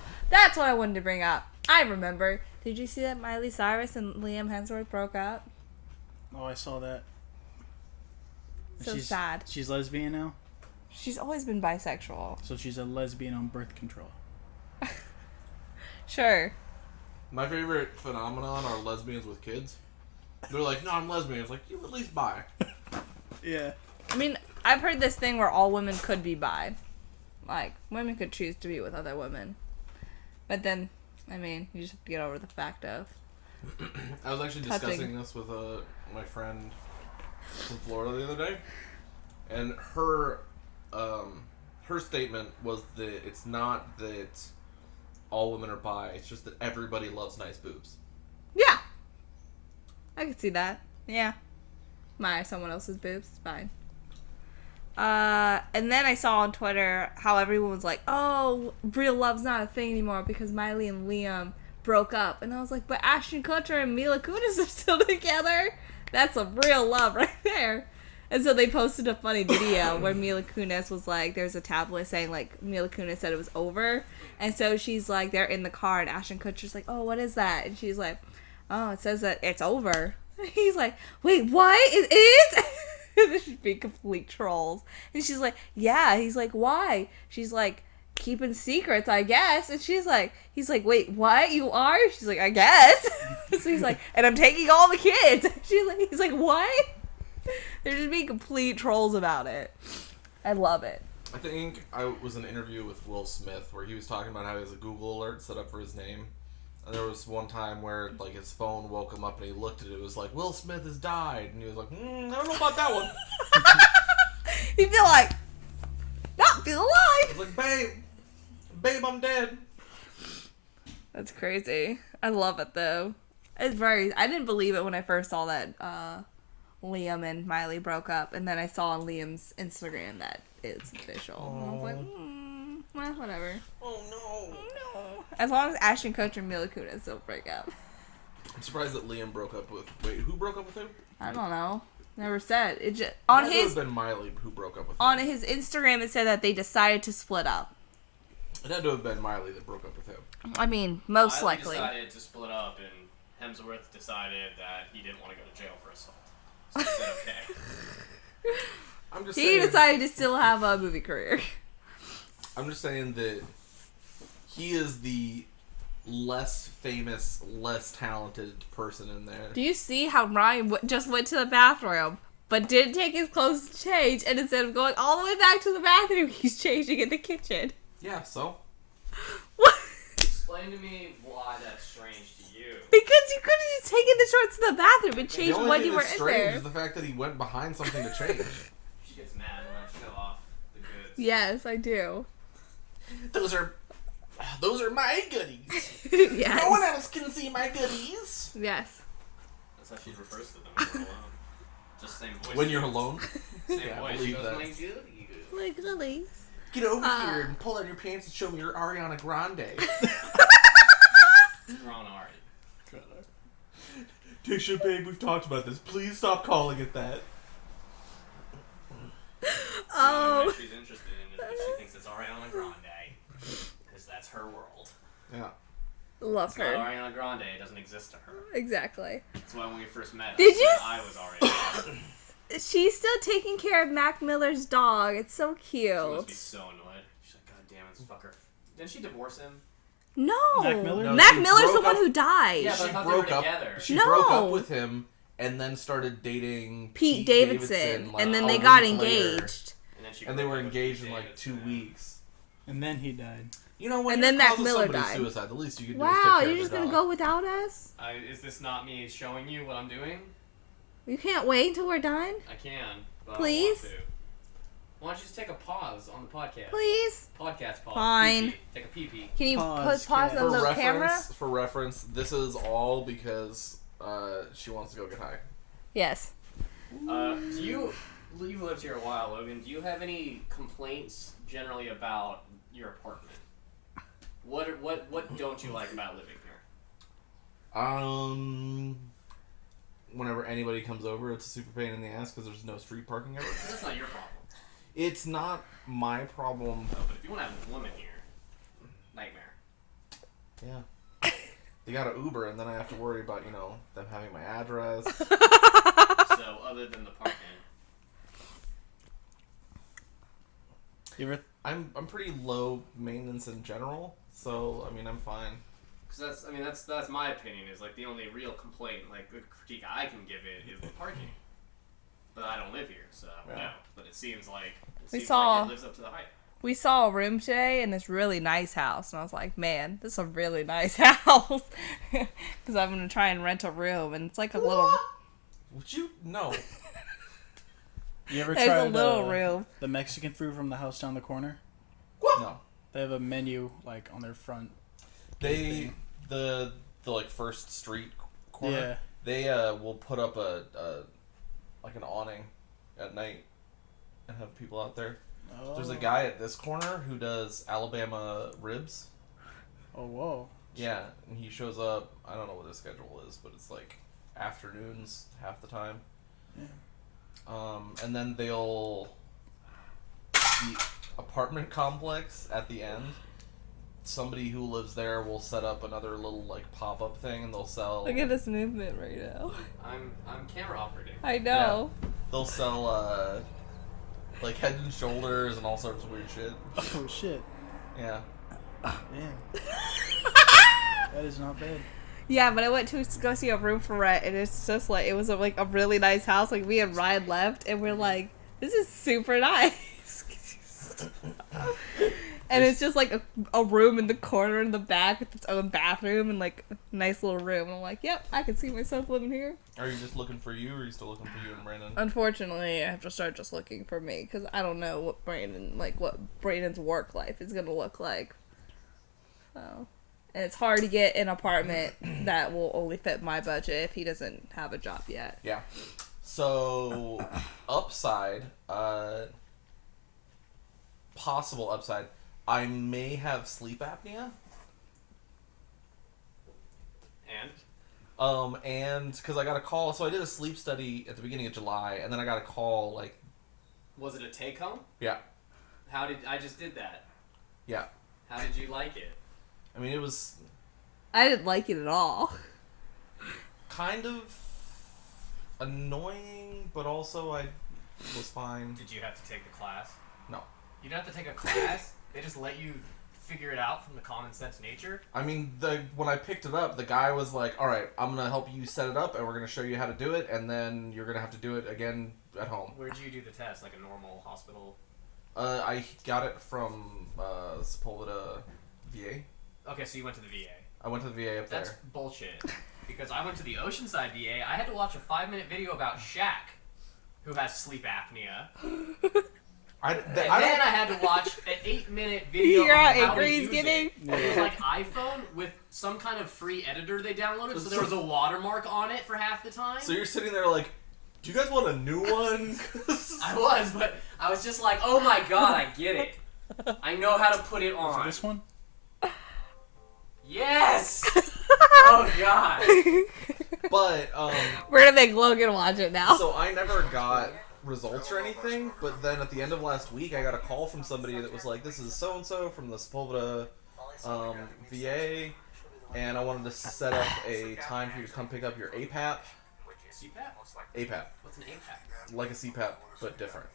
what I wanted to bring up. I remember. Did you see that Miley Cyrus and Liam Hemsworth broke up? Oh, I saw that. So sad. She's lesbian now? She's always been bisexual. So she's a lesbian on birth control. Sure. My favorite phenomenon are lesbians with kids. They're like, no, I'm lesbian. It's like, you at least bi. Yeah. I mean, I've heard this thing where all women could be bi. Like, women could choose to be with other women. But then, I mean, you just have to get over the fact of... I was actually discussing this with my friend from Florida the other day. And her statement was that it's not that all women are bi, it's just that everybody loves nice boobs. Yeah. I can see that. Yeah. Someone else's boobs. It's fine. And then I saw on Twitter how everyone was like, oh, real love's not a thing anymore because Miley and Liam broke up. And I was like, but Ashton Kutcher and Mila Kunis are still together? That's a real love right there. And so they posted a funny video where Mila Kunis was like, there's a tabloid saying, like, Mila Kunis said it was over. And so she's like, they're in the car, and Ashton Kutcher's like, oh, what is that? And she's like, oh, it says that it's over. And he's like, wait, what? It is? This should be complete trolls. And she's like, yeah. He's like, why? She's like, keeping secrets, I guess. And he's like, wait, what? You are? She's like, I guess. So he's like, and I'm taking all the kids. He's like, what? They're just being complete trolls about it. I love it. I think I was in an interview with Will Smith where he was talking about how he has a Google alert set up for his name. And there was one time where, like, his phone woke him up and he looked at it. It was like, Will Smith has died. And he was like, I don't know about that one. He'd be like, not feel alive. I was like, babe, I'm dead. That's crazy. I love it, though. It's I didn't believe it when I first saw that Liam and Miley broke up. And then I saw on Liam's Instagram that it's official. And I was like, well, whatever. Oh, no. As long as Ashton Kutcher and Mila Kunis don't break up. I'm surprised that Liam broke up with... Wait, who broke up with who? I don't know. Never said. It just It would have been Miley who broke up with him. On his Instagram, it said that they decided to split up. It had to have been Miley that broke up with him. I mean, most Miley likely. decided to split up, and Hemsworth decided that he didn't want to go to jail for assault. So he said, okay. I'm just He saying... decided to still have a movie career. I'm just saying that he is the less famous, less talented person in there. Do you see how Ryan just went to the bathroom, but didn't take his clothes to change, and instead of going all the way back to the bathroom, he's changing in the kitchen? Yeah, so? What? Explain to me why that's strange to you. Because you could have just taken the shorts to the bathroom and The changed only when thing you were that's in strange there. is the fact that he went behind something to change. She gets mad when I show off the goods. Yes, I do. Those are my goodies. Yes. No one else can see my goodies. Yes. That's how she refers to them when they're alone. Just same voice. When you're alone, Same Yeah, I voice. She believe goes, that. my goodies. My goodies. get over here and pull out your pants and show me your Ariana Grande. Ron Ari. Tisha, babe, we've talked about this. Please stop calling it that. Oh. She's interested in it if she thinks it's Ariana Grande. Because that's her world. Yeah. Love It's not her. Ariana Grande. It doesn't exist to her. Exactly. That's why when we first met, Did I you said I was Ariana Grande. She's still taking care of Mac Miller's dog. It's so cute. She must be so annoyed. She's like, God damn it, this fucker. Didn't she divorce him? No. Mac Miller? No, Mac she Miller's the broke one up- who died. Yeah, but I She thought they were broke up. together. She No. broke up with him and then started dating Pete Davidson. like, and then a they got week later. engaged. And, then she And they broke were up with engaged Pete in like Davidson. 2 weeks. And then he died. You know, when And you're then Mac causing Miller somebody's died. suicide, the least you can do is Wow, take care you're of just their gonna dog. go without us? Is this not me showing you what I'm doing? You can't wait until we're done? I can, but Please? I don't want to. Why don't you just take a pause on the podcast? Please? Podcast pause. Fine. Pee-pee. Take a pee-pee. Can you Pause, put pause Kat. on the camera? For reference, this is all because she wants to go get high. Yes. You've lived here a while, Logan. Do you have any complaints generally about your apartment? What don't you like about living here? Whenever anybody comes over, it's a super pain in the ass because there's no street parking ever. That's not your problem. It's not my problem. No, but if you want to have a woman here, nightmare. Yeah. They got an Uber, and then I have to worry about, them having my address. So other than the parking, You ever I'm pretty low maintenance in general, so I mean I'm fine. because that's my opinion. Is like the only real complaint, like good critique I can give it is the parking. But I don't live here, so Yeah. no. But it seems like saw- it lives up to the hype. We saw a room today in this really nice house, and I was like, man, this is a really nice house. Because I'm going to try and rent a room, and it's like a little... Would you? No. You ever There's tried a little room. the Mexican food from the house down the corner? No. They have a menu like on their front. They the like first street corner. Yeah. They will put up a like an awning at night and have people out there. Oh. There's a guy at this corner who does Alabama ribs. Oh, whoa. Yeah, and he shows up. I don't know what his schedule is, but it's like afternoons half the time. Yeah. And then the apartment complex at the end. Somebody who lives there will set up another little like pop-up thing, and they'll sell. Look at this movement right now. I'm camera operating. I know. Yeah. They'll sell like Head and Shoulders and all sorts of weird shit. Oh, shit. Yeah. Damn. That is not bad. Yeah, but I went to go see a room for rent, and it's just like it was like a really nice house. Like me and Ryan left, and we're like, "This is super nice." And it's just like a room in the corner in the back with its own bathroom and like a nice little room. And I'm like, "Yep, I can see myself living here." Are you just looking for you, or are you still looking for you and Brandon? Unfortunately, I have to start just looking for me because I don't know what Brandon's work life is gonna look like. So, and it's hard to get an apartment that will only fit my budget if he doesn't have a job yet. Yeah. So, upside, possible upside, I may have sleep apnea. And because I got a call, so I did a sleep study at the beginning of July, and then I got a call like. Was it a take home? Yeah. I just did that. Yeah. How did you like it? I mean, it was I didn't like it at all. kind of annoying, but also I was fine. Did you have to take the class? No. You didn't have to take a class? They just let you figure it out from the common sense nature? I mean, when I picked it up, the guy was like, "All right, I'm gonna help you set it up, and we're gonna show you how to do it, and then you're gonna have to do it again at home." Where'd you do the test? Like a normal hospital? I got it from Sepulveda VA. Okay, so you went to the VA. I went to the VA up That's there. bullshit. Because I went to the Oceanside VA. I had to watch a 5-minute video about Shaq, who has sleep apnea. And then I had to watch an 8-minute video You hear on how how angry to he's use getting? it. It was like iPhone with some kind of free editor they downloaded, so there was a watermark on it for half the time. So you're sitting there like, "Do you guys want a new one?" I was, but I was just like, oh my god, I get it. I know how to put it Is it on. this one? Yes! Oh god. But We're gonna make Logan watch it now. so I never got results or anything. But then at the end of last week, I got a call from somebody that was like, "This is so and so from the Sepulveda VA, and I wanted to set up a time for you to come pick up your APAP." CPAP? APAP, What's an APAP? like a CPAP but different.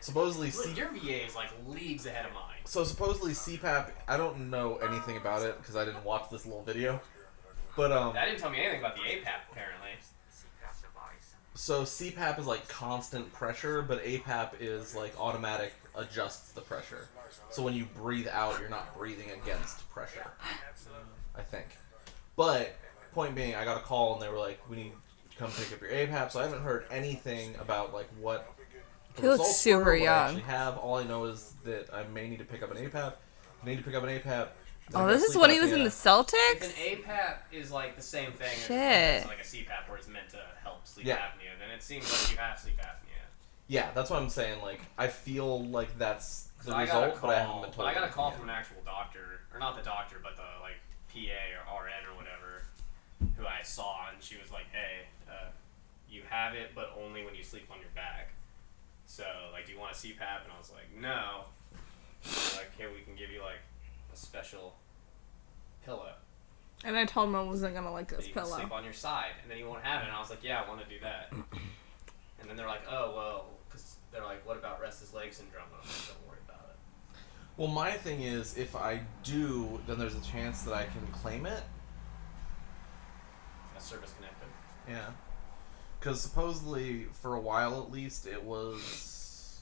Supposedly, Look, your VA is like leagues ahead of mine. So supposedly CPAP, I don't know anything about it because I didn't watch this little video. But That didn't tell me anything about the APAP, apparently. so CPAP is like constant pressure, but APAP is like automatic adjusts the pressure. So when you breathe out, you're not breathing against pressure. I think. But point being, I got a call and they were like, "We need to come pick up your APAP." So I haven't heard anything about like what the He looks results super were, what I young. actually have. All I know is that I may need to pick up an APAP. I need to pick up an APAP. then I Oh, got this is sleep when he was in apnea. the If Celtics? an APAP is like the same thing Shit. as like a CPAP where it's meant to help sleep Yeah. apnea, then it seems like you have sleep apnea. Yeah, that's what I'm saying. Like, I feel like that's the So I got a result, call, but I haven't been told. I got a call anything from an actual doctor, or not the doctor, but the like PA or RN or whatever, who I saw, and she was like, "Hey, you have it, but only when you sleep on your back. So, like, do you want a CPAP?" And I was like, "No." They're like, "Here, we can give you like a special pillow And I told him I wasn't gonna like that this you can pillow. sleep on your side, and then you won't have it." And I was like, "Yeah, I want to do that." And then they're like, "Oh, well," because they're like, "What about restless leg syndrome?" And I'm like, "Don't worry about it." Well, my thing is, if I do, then there's a chance that I can claim it. That's service connected. Yeah. Because supposedly, for a while at least, it was...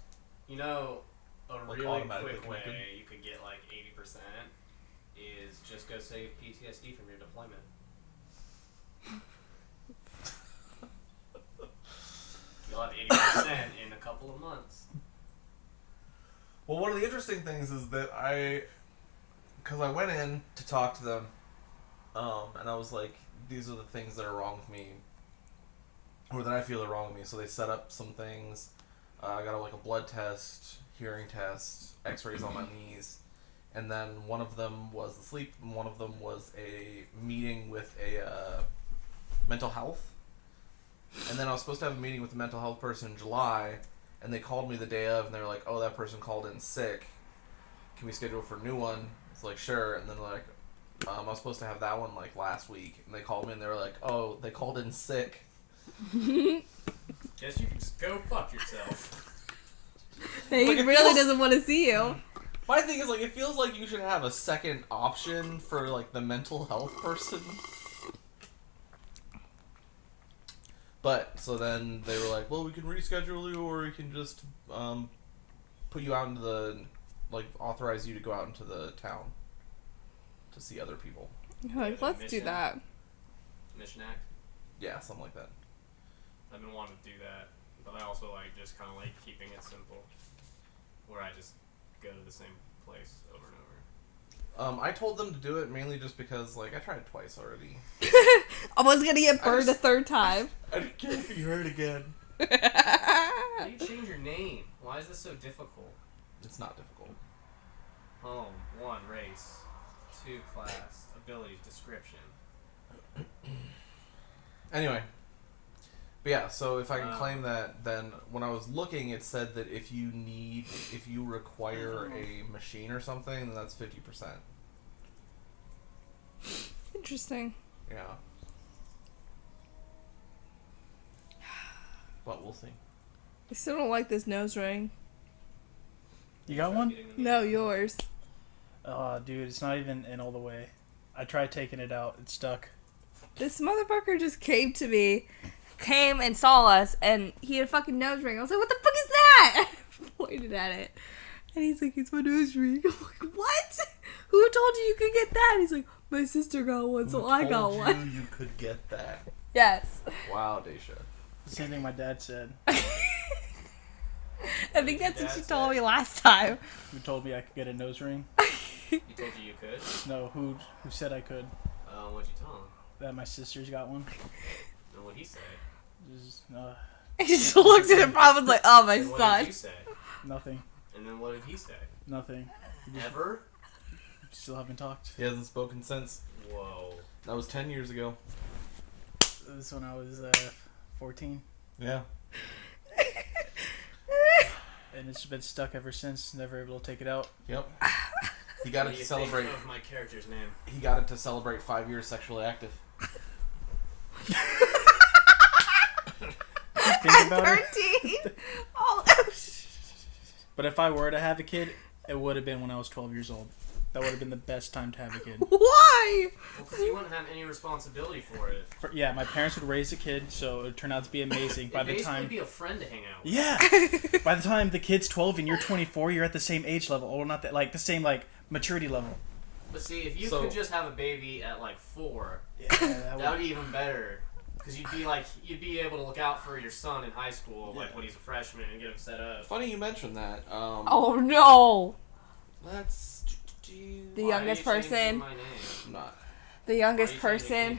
You know, a Like really automatically quick way connected? you could get like 80% is just go save PTSD from your deployment. You'll have 80% couple of months. Well, one of the interesting things is that because I went in to talk to them, and I was like, these are the things that are wrong with me, or that I feel are wrong with me. So they set up some things. I got like a blood test, hearing test, x-rays on my knees, and then one of them was the sleep, and one of them was a meeting with a mental health. And then I was supposed to have a meeting with a mental health person in July, and they called me the day of, and they were like, oh, that person called in sick. Can we schedule for a new one? It's like, sure. And then like, I was supposed to have that one like last week, and they called me and they were like, oh, they called in sick. Guess you can just go fuck yourself. He Like, it really feels- doesn't want to see you. My thing is, like, it feels like you should have a second option for, like, the mental health person. But, so then they were like, well, we can reschedule you, or we can just, put you out into the, like, authorize you to go out into the town to see other people. Like, let's do Mission. that. Mission Act. Yeah, something like that. I've been wanting to do that, but I also like just kind of like keeping it simple, where I just go to the same place over and over. I told them to do it mainly just because, like, I tried twice already. I was gonna get burned a third time. I didn't care if you heard again. How do you change your name? Why is this so difficult? It's not difficult. Home, 1, race, 2, class, abilities, description. Anyway. But yeah, so if I can claim that, then when I was looking, it said that if you require a machine or something, then that's 50%. Interesting. Yeah. But we'll see. I still don't like this nose ring. You got one? No, yours. Dude, it's not even in all the way. I tried taking it out. It's stuck. This motherfucker just came and saw us, and he had a fucking nose ring. I was like, what the fuck is that? I pointed at it. And he's like, it's my nose ring. I'm like, what? Who told you could get that? He's like, my sister got one, so I got one. You could get that. Yes. Wow, Daisha. The same thing my dad said. I think that's what you told me last time. Who told me I could get a nose ring? He told you could? No, who said I could? What'd you tell him? That my sister's got one. And what'd he say? Just, I just looked at him and was like, oh, my And what son. did you say? nothing. And then what did he say? Nothing. Ever? Still haven't talked. He hasn't spoken since. Whoa. That was 10 years ago. This when I was 14. Yeah. And it's been stuck ever since. Never able to take it out. Yep. He got What it do to you think celebrate. of my character's name? He got it to celebrate 5 years sexually active. Think about it. 13. Oh, But if I were to have a kid, it would have been when I was 12 years old. That would have been the best time to have a kid. why? Well, because you wouldn't have any responsibility for it. Yeah, my parents would raise a kid, so it would turn out to be amazing. By It'd the time, be a friend to hang out with. yeah, by the time the kid's 12 and you're 24, you're at the same age level, or not that, like the same like maturity level. But see, if you So- could just have a baby at like 4, Yeah, that would be even better. Because you'd be able to look out for your son in high school, like Yeah. when he's a freshman, and get him set up. Funny you mentioned that. Oh, no. Let's. The Why are youngest you changing person. my name? I'm not. The Why youngest are you changing person anything?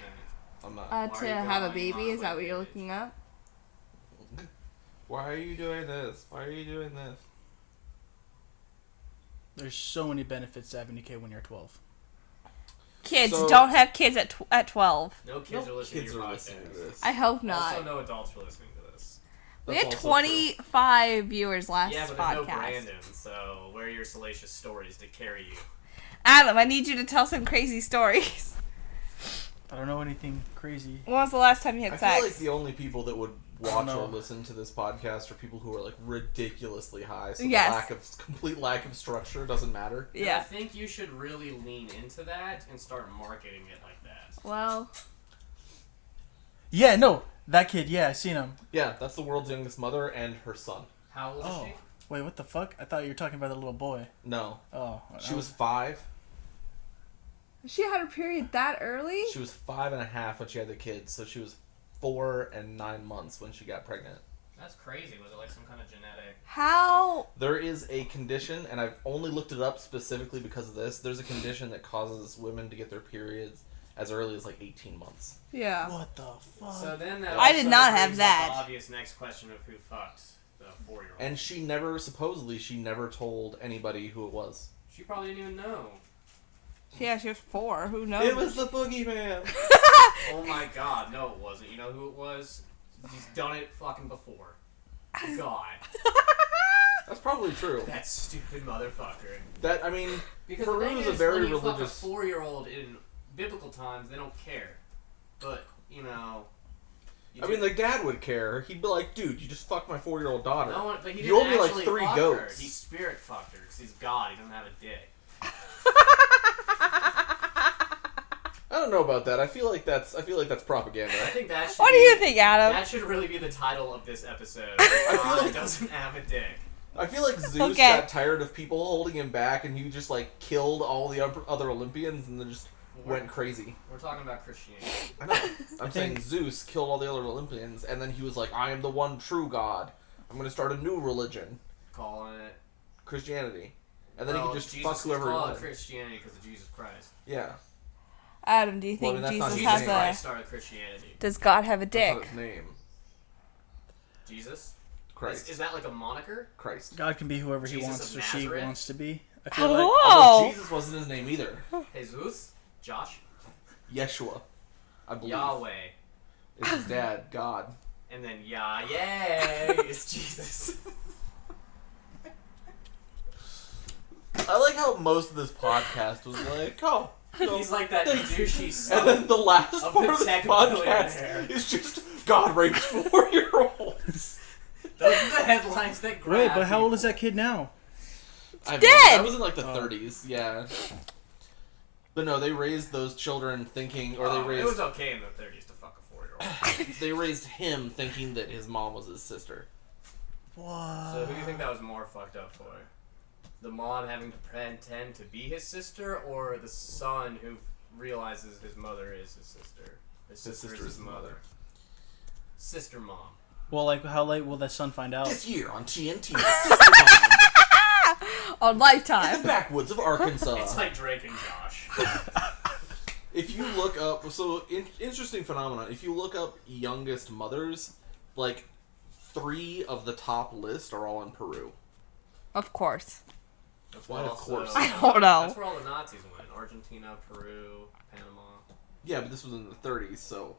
I'm not. to Why are you have a going baby. on Is that my what you're page? looking up? Why are you doing this? Why are you doing this? There's so many benefits to having a kid when you're 12. Kids, So- don't have kids at 12. No kids are listening Kids to your are podcast. listening to this. I hope not. Also, no adults are listening to this. We That's had also 25 viewers last Yeah, but there's no podcast. Brandon, so where are your salacious stories to carry you? Adam, I need you to tell some crazy stories. I don't know anything crazy. When was the last time you had I sex? feel like the only people that would watch know. or listen to this podcast are people who are like ridiculously high. So Yes. the complete lack of structure doesn't matter. And I Yeah. think you should really lean into that and start marketing it like that. Well, Yeah, no, that kid. Yeah, I seen him. Yeah, that's the world's youngest mother and her son. How old Oh, is she? wait, what the fuck? I thought you were talking about the little boy. No, Oh, she was 5. she had her period that early? She was 5.5 when she had the kids, so she was 4 and 9 months when she got pregnant. That's crazy. Was it like some kind of genetic? How? There is a condition, and I've only looked it up specifically because of this. There's a condition that causes women to get their periods as early as like 18 months. Yeah. What the fuck? So then that I did also not have brings up that. The obvious next question of who fucks the 4-year-old. And she never told anybody who it was. She probably didn't even know. Yeah, she was 4. Who knows? It was the boogeyman. Oh my god, no it wasn't. You know who it was? He's done it fucking before. God. That's probably true. That stupid motherfucker. That, I mean, Because Peru the thing is is, a very when you religious... fuck a 4-year-old in biblical times, they don't care. But, you know... I mean, the dad would care. He'd be like, dude, you just fucked my 4-year-old daughter. No one, but he You didn't owe me like actually 3 fuck goats. her. He spirit fucked her because he's God. He doesn't have a dick. I don't know about that. I feel like that's propaganda. I think that should What do you think, Adam? That should really be the title of this episode. I feel God like- doesn't have a dick. I feel like Zeus Okay. got tired of people holding him back, and he just like killed all the other Olympians, and then just went crazy. We're talking about Christianity. I know. I'm saying Zeus killed all the other Olympians, and then he was like, "I am the one true God. I'm going to start a new religion, Calling it. Christianity." And then Well, he could just Jesus fuck whoever he called it wanted. Christianity because of Jesus Christ. Yeah. Adam, do you Well, I think mean, that's not Jesus Jesus' has name. a... Christ started Christianity. Does God have a That's dick? not his name. Jesus? Christ. Is that like a moniker? Christ. God can be whoever he Jesus wants of or she Nazareth? wants to be. I feel like Although Oh! Jesus wasn't his name either. Jesus? Josh? Yeshua, I believe. Yahweh. It's his dad, God. And then Yay is Jesus. I like how most of this podcast was like, oh. no, He's like that thanks. douchey And son. then the last of part the of this tech podcast billionaire. is just God rapes 4-year-olds. Those are the headlines that grab Wait, but how old people. is that kid now? I dead! was in like the 30s, yeah. But no, they raised those children thinking, or they It raised was okay in the 30s to fuck a 4-year-old. they raised him thinking that his mom was his sister. What? So who do you think that was more fucked up for? The mom having to pretend to be his sister, or the son who realizes his mother is his sister? His sister is his mother. Sister mom. Well, like, how late will the son find out? This year on TNT, sister mom On in Lifetime. the backwoods of Arkansas. It's like Drake and Josh. If you look up, interesting phenomenon. If you look up youngest mothers, like 3 of the top list are all in Peru. Of course. That's Why, where of also- course. I don't know. That's where all the Nazis went. Argentina, Peru, Panama. Yeah, but this was in the 30s, so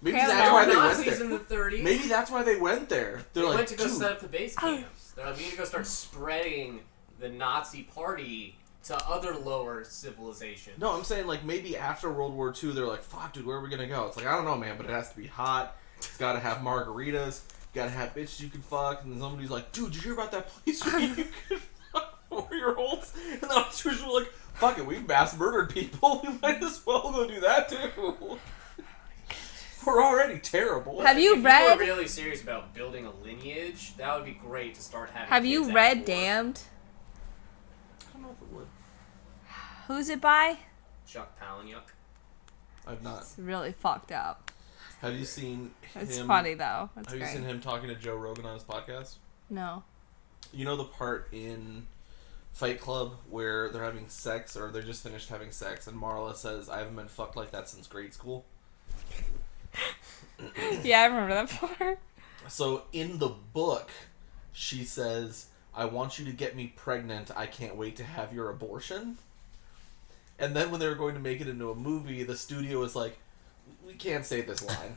maybe Yeah, that's there why were they went Nazis there. in the 30s. Maybe that's why they went there. They're They like, went to go dude, set up the base camps. They're like, we need to go start spreading the Nazi party to other lower civilizations. no, I'm saying like maybe after World War II, they're like, fuck, dude, where are we gonna go? It's like, I don't know, man, but it has to be hot. It's gotta have margaritas. You gotta have bitches you can fuck. And then somebody's like, dude, did you hear about that place where you can fuck 4-year-olds? And the officers were like, fuck it, we've mass murdered people. We might as well go do that too. We're already terrible. Have you if read? you were really serious about building a lineage, that would be great to start having. Have you kids read at 4. Damned? I don't know if it would. Who's it by? Chuck Palahniuk. I've not. It's really fucked up. Have you seen It's him? funny though. It's Have you great. seen him talking to Joe Rogan on his podcast? No. You know the part in Fight Club where they're having sex, or they're just finished having sex, and Marla says, I haven't been fucked like that since grade school? Yeah, I remember that part. So in the book, she says, I want you to get me pregnant. I can't wait to have your abortion. And then when they were going to make it into a movie, the studio was like, we can't say this line.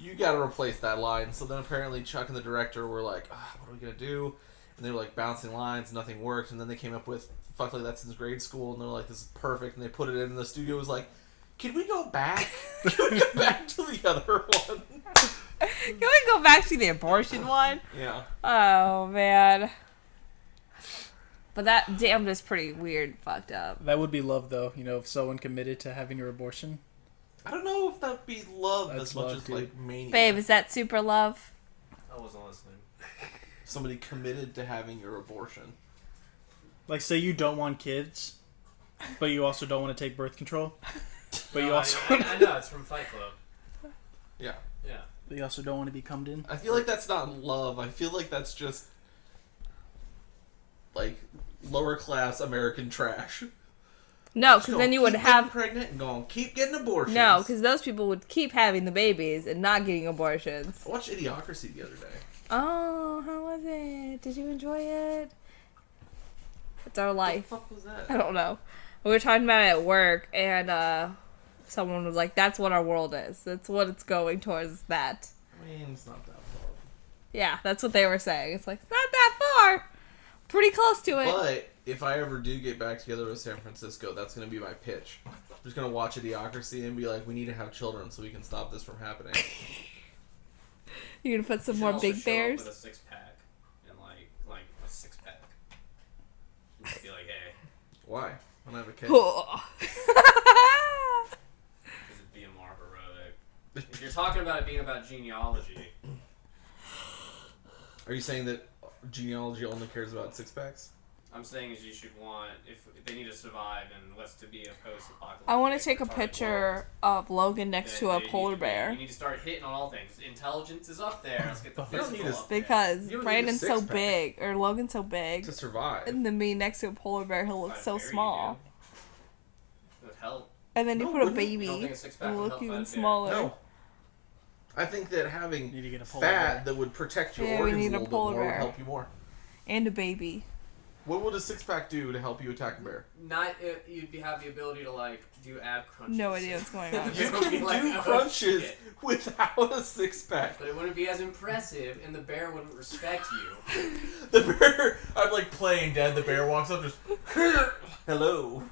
You gotta replace that line. So then apparently Chuck and the director were like, what are we gonna do? And they were like bouncing lines, nothing worked. And then they came up with fuck like that since grade school, and they're like, this is perfect. And they put it in, and the studio was like, can we go back? Can we go back to the other one? Can we go back to the abortion one? Yeah. Oh man. But that Damned is pretty weird, fucked up. That would be love, though. You know, if someone committed to having your abortion. I don't know if that'd be love That's as much love, as dude. like mania. Babe, is that super love? I wasn't listening. Somebody committed to having your abortion. Like, say you don't want kids, but you also don't want to take birth control. But you No, also... I know it's from Fight Club. Yeah. Yeah. But you also don't want to be cummed in. I feel like that's not love. I feel like that's just like lower class American trash. No, Just because gonna then you would keep have... getting pregnant and going keep getting abortions. No, because those people would keep having the babies and not getting abortions. I watched Idiocracy the other day. Oh, how was it? Did you enjoy it? It's our life. What the fuck was I that? don't know. We were talking about it at work, and someone was like, that's what our world is. That's what it's going towards, is that. I mean, it's not that far. Yeah, that's what they were saying. It's like, it's not that far. Pretty close to it. But if I ever do get back together with San Francisco, that's going to be my pitch. I'm just going to watch Idiocracy and be like, we need to have children so we can stop this from happening. You're gonna put some You should more also big show bears? up with a 6-pack and like a 6-pack. Just be like, hey, Why? I don't have a kid. because it'd be more heroic. If you're talking about it being about genealogy, Are you saying that genealogy only cares about six packs? I'm saying is you should want if they need to survive and what's to be a post-apocalyptic. I want to take a retarded picture world, of Logan next to then a they need polar to be- bear. You need to start hitting on all things. Intelligence is up there. Let's get the You don't physical need a- up there. Because You don't need a Brandon's so six-pack. big, or Logan's so big, To survive. and then me next to a polar bear, he'll look Fight so a bear, you small. do. It would help. And then you No, put a wouldn't it? You don't baby, think a six-pack it'll would look help even fight a bear? smaller. No. I think that having Need to get a polar fat bear. that would protect your Yeah, we organs need a a little bit polar more would bear. help you more. And a baby. What would a six-pack do to help you attack a bear? You'd have the ability to like do ab crunches. No idea what's going on. You It would can be do like, oh, crunches shit. without a six-pack. But it wouldn't be as impressive, and the bear wouldn't respect you. The bear, I'm like playing dead. The bear walks up, just hello.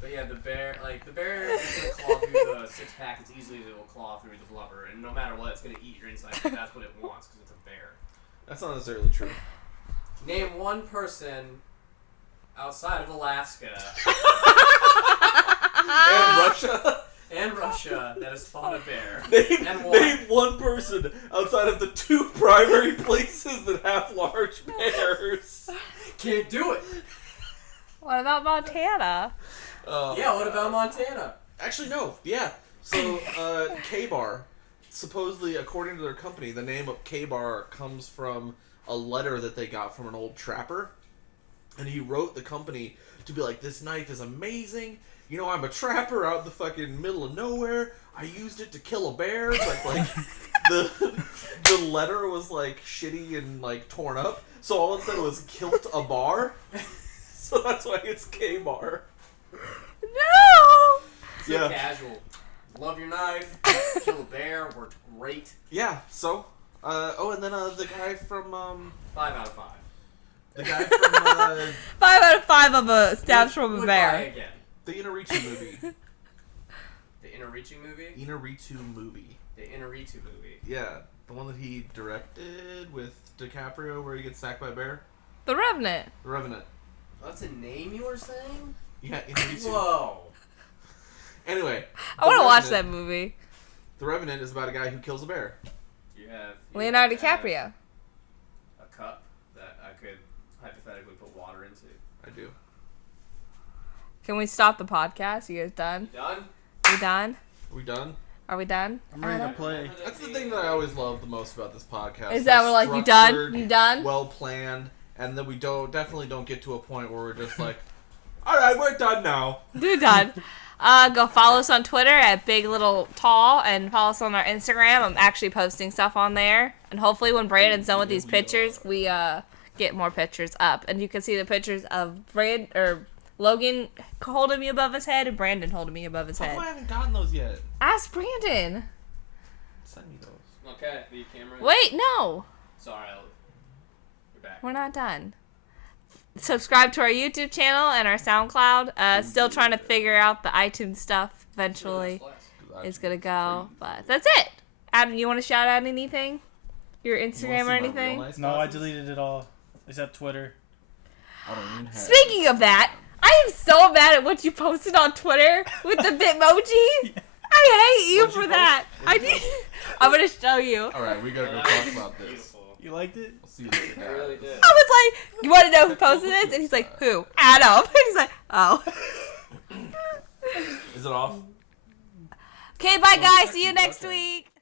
But yeah, the bear is gonna claw through the 6-pack as easily as it will claw through the blubber, and no matter what, it's gonna eat your insides. Because that's what it wants, because it's a bear. That's not necessarily true. Name one person outside of Alaska And Russia. and Russia that has fought a bear. Name, And why? name one person outside of the two primary places that have large bears. Can't do it. What about Montana? Yeah, what about Montana? Actually, no. Yeah. So, K-Bar, supposedly, according to their company, the name of K-Bar comes from a letter that they got from an old trapper. And he wrote the company to be like, this knife is amazing. You know, I'm a trapper out in the fucking middle of nowhere. I used it to kill a bear. But, like, the letter was, like, shitty and, like, torn up. So all it said was, kilt a bar. So that's why it's K-Bar. No! So Yeah. casual. Love your knife. Kill a bear. Worked great. Yeah, so, and then, the guy from, 5 out of 5. the guy from, 5 out of 5 of a stabs from a Would buy bear. again. the Inaritu movie. The Inaritu movie? Inaritu movie. The Inaritu movie. Yeah, the one that he directed with DiCaprio where he gets sacked by a bear. The Revenant. The Revenant. That's a name you were saying? Yeah, Inaritu. Whoa. Anyway. I want to The watch Revenant- that movie. The Revenant is about a guy who kills a bear. You Leonardo have DiCaprio. a cup that I could hypothetically put water into. I do. Can we stop the podcast? You guys done? Done? We done? Are we done? Are we done? I'm ready to Adam? play. That's the thing that I always love the most about this podcast. Is that we're like, you done? You done? Well planned, and then we definitely don't get to a point where we're just like, all right, we're done now. You're done. Go follow us on Twitter at Big Little Tall and follow us on our Instagram. I'm actually posting stuff on there. And hopefully when Brandon's done with these pictures, we get more pictures up. And you can see the pictures of Logan holding me above his head and Brandon holding me above his How head. come I haven't gotten those yet? Ask Brandon. Send me those. Okay, the camera. Wait, no. Sorry, we're back. We're not done. Subscribe to our YouTube channel and our Soundcloud. Still trying to figure out the iTunes stuff eventually. It's gonna go, but that's it. Adam, you want to shout out anything? Your Instagram or anything? No, I deleted it all. Except Twitter. I don't even have Speaking of that, I am so mad at what you posted on Twitter with the Bitmoji. I hate you What'd you for post? that. I'm gonna show you. All right, we gotta go talk about this. Beautiful. You liked it? I'll see you later. I really did. I was like, you want to know who posted this? And he's like, who? Adam. And he's like, oh. Is it off? Okay, bye guys. See you next week.